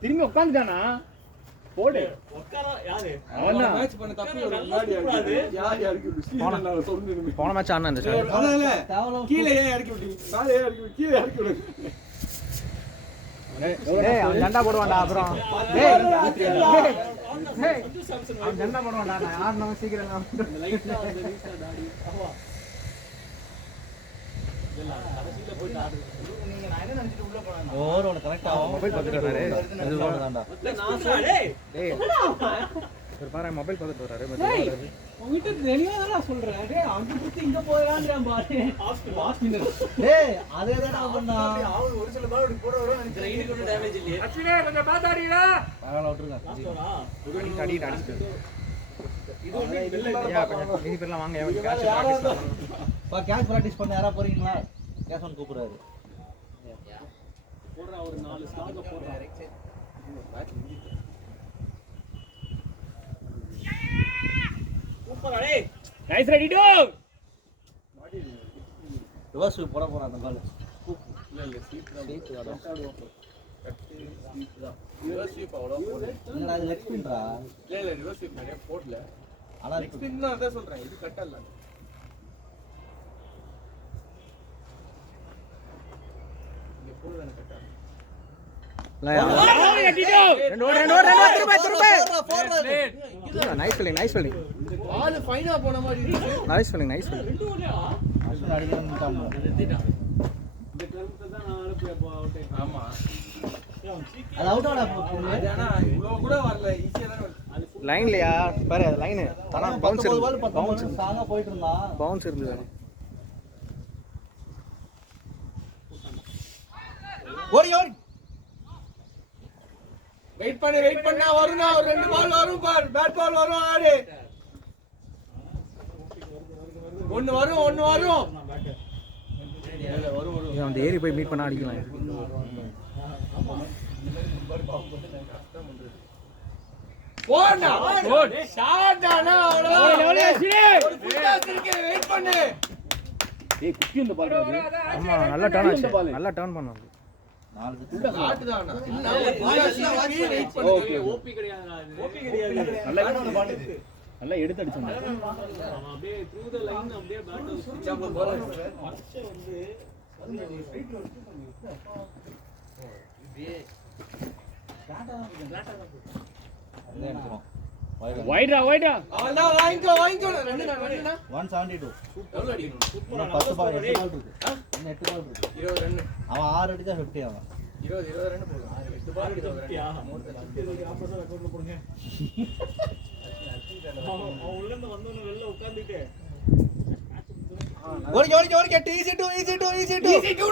திரும்பி உட்கார்ந்துட்டானா? போடு. உட்காரா யாரு? அவனா மேட்ச் பண்ண தப்பு ஒரு முன்னாடி அடிக்குது. யார் இறக்கி விட்டு ஸ்ரீலங்கா சொல்லுங்க. போன மேட்ச் ஆனா இந்த சார். அதனால கீழே ஏன் இறக்கி விட்டீங்க? மேலே ஏன் இறக்கி விட்டு கீழே இறக்கி விடுங்க. ஏய் அவன் ஜண்டா போடுவான்டா அப்புறம். ஏய் அவன் ஜண்டா போடுவான்டா. நான் ஆடுனவன் சீக்கிரம் நான் இந்த லைட்டா அந்த ரீசா டாடி. ஆமா. இல்ல கடைசில போய் ஆடு. நீங்க நான் என்ன நினைச்சிட்டு உள்ள போறாங்க. ஓரோட கரெக்ட்டா மொபைல் பார்த்துட்டு வராரு. அது தான்டா. நான் சொல்றேன். டேய் ஒரு பாரு மொபைல் பார்த்துட்டு வராரு. மெசேஜ் உன்கிட்ட தெளிவாதானே சொல்றேன். டேய் அங்க புத்தி இங்க போறான்றான் பாரு. டேய் அதே தான் நான் பண்ணா. அவன் ஒரு சில பால் இப்படி போட வர நினைக்கிறேன். ட்ரெயினுக்கு ஒன்றும் டேமேஜ் இல்லையே. அஸ்வினே கொஞ்சம் பாத்தாடிடா. பரவாயில்ல விட்டுருங்க. லாஸ்டா அடிட்டு அடிச்சிட்டு. இது ஒண்ணு இல்ல. ஐயா கொஞ்சம் மீதி பேர்லாம் வாங்க. கேட்ச் பிராக்டீஸ் பண்ண யாரா போறீங்களா? கேஷ் ஒன் கூப்பிடுறாரு. போடுற ஒரு 4 ஸ்லாக போடுற. சூப்பரா டேய். நைஸ் டிடோ. ரிவர்ஸ் போட போறான் அந்த பால். இல்ல சீட் தான். ரிவர்ஸ் ஸ்வீப் அவ்வளோ போடல. என்னடா இது லெக் ஸ்பின்டா? இல்ல ரிவர்ஸ் ஸ்வீப் நிறைய போடல. ஆனா லெக் ஸ்பின் தான் அதான் சொல்றேன். இது கட் இல்ல. இங்க போடுறது கட் ஆகும். Lovely ditto. Nice feeling nice feeling ball ஃபைனா போன மாதிரி இருக்கு. Nice feeling nice feeling. ரெண்டு ஓடலையா? அடிக்கிறான். நிறுத்திட்டான். இந்த கருத்து தான் நான் அனுப்பி அவுட் ஆயிட்டேன். ஆமா. அது அவுட் ஆடா அது ஆனா இவ்வளவு கூட வரல. ஈஸியா தான் வருது. லைன்லயா பாரு அது லைன். ஆனா பவுன்ஸ் பவுன்ஸ் சாங்கா போயிட்டு இருந்தா. பவுன்ஸ் இருந்தது. ஓடி ஓடி. வெயிட் பண்ணா வரும்னா ஒரு 2 பால் வரும் பார். பேட் பால் வரும் ஆடு. ஒன்னு வரும். இல்ல வரும். அந்த ஏரி போய் மீட் பண்ண அடிக்கலாம். போடா. குட். ஷாட் தானா லவ்லி அவ்வளவுதான். அஸ்வினே. ஒரு ஃபுல் டாஸ் இருக்கு. வெயிட் பண்ணு. ஏய் குட்டி இந்த பால் அது ஆமா நல்லா டர்ன் ஆச்சு நல்லா டர்ன் பண்ணாரு ஆட்டுதானா இல்ல வெயிட் ஓகே பண்ணு ஓபி கிடையாதுடா இது. ஓபி கிடையாது நல்லா எடுத்து அடிச்சாங்க அவன் அப்படியே த்ரூ த லைன் அப்படியே பேட் சாப்பிட போறேன் மச்ச வந்து வைடா வைடா அவளா வாங்கிக்கோ ரெண்டுடா 172 எவ்வளவு அடிக்கணும் இன்னும் 10 பால் 8 பால் இருக்கு இன்னும் 8 பால் இருக்கு 20 ரன் அவன் 6 அடிச்சா 50 அவன் 20 ரன் போடுறான் 8 பால் குட்டியா ஆபரேஷன் அக்கவுண்ட்ல போடுங்க அவன் உள்ள இருந்து வந்தவன வெளில உட்கார்ந்துட்டே ஓடிக்க easy 2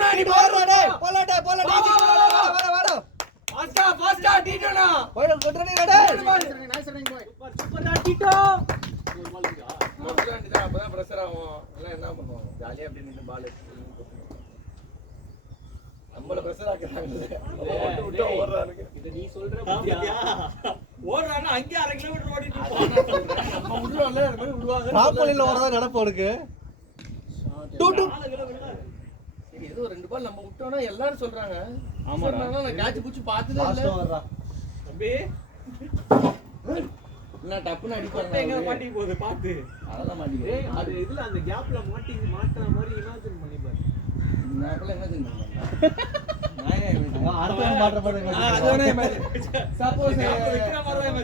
டா நீ போறடா டேய் போலாடா வர ஃபாஸ்டா டீட்டோனா போய்ட கொட்றனே டேய் சூப்பர் டாட்டிட்டோ அப்பதான் பிரஷர் ஆகும் எல்லாம் என்ன பண்ணுவாங்க ஜாலியா அப்படி நின்னு பால் நம்மள பிரஷர் ஆக்குறாங்க விட்டு ஓடுறானுங்க இத நீ சொல்ற பாத்தியா ஓடுறானா அங்கே 1/2 கிலோமீட்டர் ஓடிட்டு நம்ம விடுறோம்ல அந்த மாதிரி விடுவாங்க டிராம்போலின்ல ஓடுறதா நடப்பு இருக்கு 2 சரி ஏதோ 2 பால் நம்ம விட்டோம்னா எல்லாரும் சொல்றாங்க ஆமாடா. நான் கேட்ச் புடிச்சு பார்த்ததே லாஸ்ட் இல்ல ஓவர்டா தம்பி என்ன டப்புன்னு எங்க அடிப்பாங்க மாட்டி போகுது பாத்து அதெல்லாம் மாட்டீங்க ஏய் அது இதுல அந்த கேப்ல மாட்டுற மாதிரி இமேஜின் பண்ணி பாரு. நான் கூட என்ன தெரியுமா அடுத்த மாட்ற போறேன் சப்போஸ்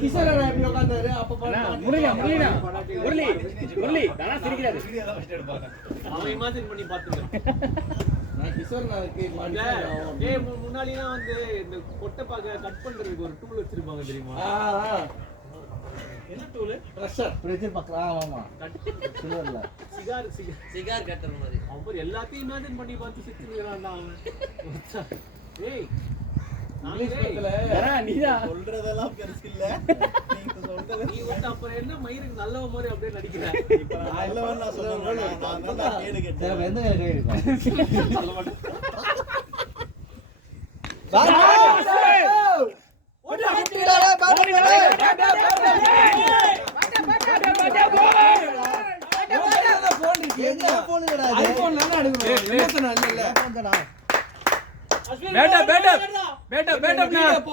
கிஷோர் எப்படி உட்கார்ந்தாரு அப்ப முடியல முரளி தானா சிரிக்கிறாரு அவன் இமேஜின் பண்ணி பாத்துக்க. நான் கிஷோர் நாளைக்கு ஏய் முன்னாடிலாம் வந்து இந்த கொட்டை பாக்க கட் பண்றதுக்கு ஒரு டூல் வச்சிருப்பாங்க தெரியுமா? என்ன டூல் பிரஷர் பிரஷர் பக்கறா ஆமா சில்வர்ல சிகார் கட்டற மாதிரி அவர் எல்லாத்தையும் இமேஜின் பண்ணி பார்த்து சிரிச்சுக்கிறான்டா அவன். ஏய் இங்கிலீஷ் படத்துல நீதான் சொல்றதெல்லாம் பெருசு இல்ல நீங்க சொல்றது நீ வந்து அப்புறம் என்ன மயிருக்கு நல்லவ மாதிரி அப்படியே நடிக்கிற? நான் இல்லவன் நான் சொல்றேன் நான் தான் கேடு கேட்டேன் சரி எந்த கை இருக்கா சொல்ல மாட்டேன்.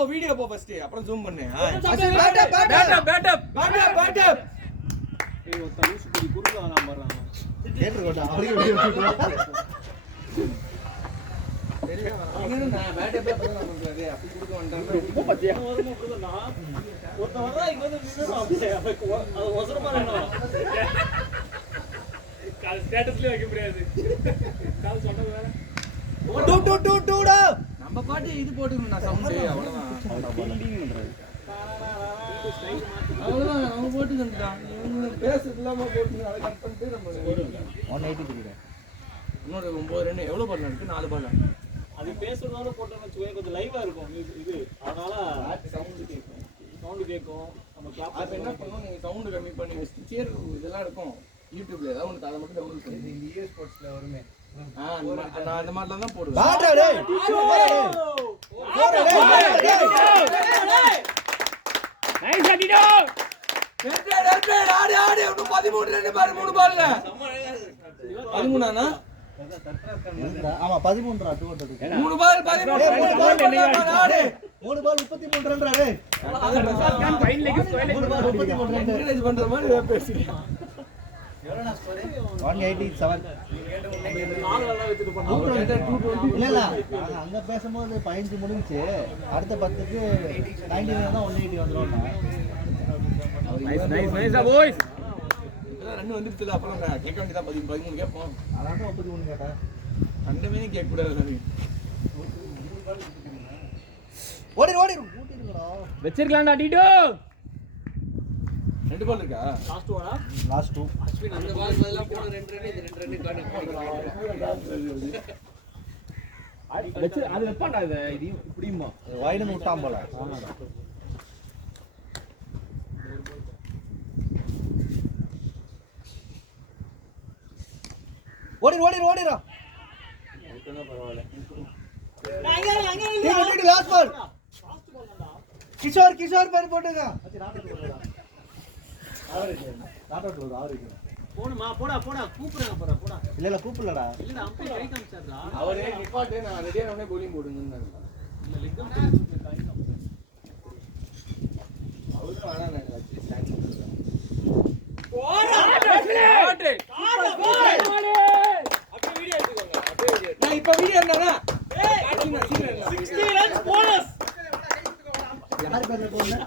வீடியோ போ ஃபர்ஸ்ட் அப்புறம் ஜூம் பண்ணு ஏய் ஒருத்த லூசு குடி குறுக்க வராம வர்றான். கேட்டுக்கோடா அப்படியே வீடியோ நான் பேட்டே போய் அப்பதான் நான் பண்றது அப்படி கொடுக்க வந்துட்டாங்க பாத்தியா ஒருத்தன் வர்றா இங்க வந்து நின்னு அப்படியே அது ஒசரமா வேணும் கால் ஸ்டேட்டஸ்லயே வைக்க முடியாது கால் சொன்னது வேற நம்ம பாட்டு இது போட்டுக்கணும் நான் சவுண்ட் அவ்வளவுதான் அவ்வளவுதான் நம்ம போட்டுக்கிட்டான் இவங்க பேசுறது இல்லாம போட்டு அதை கட் பண்ணிட்டு நம்ம 183 இன்னொரு 9 ரன் எவ்வளவு பால் இருக்கு 4 பால் அது பேசுறதோட போட்டோம்னு வச்சுக்கோங்க கொஞ்சம் லைவா இருக்கும் இது அதனால சவுண்ட் கேட்கும் நம்ம கிளாப் அப்ப என்ன பண்ணணும் நீங்க சவுண்ட் கம்மி பண்ணி ஸ்டிச்சர் இதெல்லாம் இருக்கும் யூடியூப்ல ஏதாவது ஒன்று அதை மட்டும் டவுன்லோட் பண்ணி இந்த EA ஸ்போர்ட்ஸ்ல வருமே நான் அந்த மாதிரிலாம் தான் போடுவேன் பாடா டேய் நைஸ் அடிடோ ஆடு இன்னும் 13 ரன் பாரு 3 பால்ல 13 ஆமா 13 200 3 பால் 13 ஆடு 3 பால் 33 ரன்டா டேய் ஃபைன் லெக் 33 ரன் என்கரேஜ் பண்ற மாதிரி பேசுறீங்க 187 நாளெல்லாம் வச்சுட்டு பண்ணா. இல்ல நாங்க அங்க பேசும்போது 15 முடிஞ்சுச்சு அடுத்த 10க்கு 90 தான் 180 வந்துரும்னா நைஸ் பாய்ஸ் ரன் வந்துருச்சுல அப்புறம் கேட்க வேண்டியதா 13 கேட்போம் அதான் 33 கேட்டேன் அந்த மீனே கேட்க கூடாது ஓடி கூட்டிடுங்கடா வெச்சிரலாம்டா அடிடோ 2 பால் இருக்கா லாஸ்ட் ஓவரா? லாஸ்ட் 2 அஸ்வின் அந்த பால் பதிலா போன 2 ரன் இது 2 ரன் காட்டு வெச்சு அது வெப்பான்டா இது இப்படியுமா வைடன் விட்டான் போல ஓடிரா லாஸ்ட் பால் கிஷோர் பேர் போட்டுங்க ஆவரேஜ் போணுமா போடா போடா கூப்பிடுறாங்க போடா போடா இல்ல கூப்பிடலடா. இல்ல அம்பை கை காமிச்சாருடா அவரே நிப்பாட்டு நான் ரெடியான உடனே bowling போடுங்கன்னாரு. இல்ல லெக்கம் கை காமிச்சாரு அவரு வேணாம் வச்சு ஸ்டாண்ட் பண்ணுறாங்க. நான் இப்ப வீடியோ இருந்தானா யார் பேர்ல போன?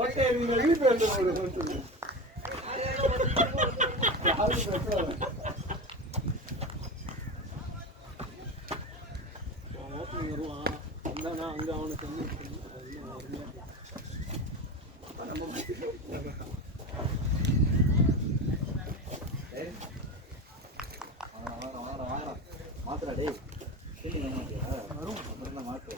ஓட்டே நீங்க வீடியோ எடுத்து போடுங்க சொல்லு. யாருக்கு பிரச்சனை ஓப்பனிங் வருவான் வந்தானா அங்க அவனுக்கு வந்து வாங்கடா மாத்துடா டேய். சரி மாத்தியா? வரும் அப்புறம் தான் மாத்து.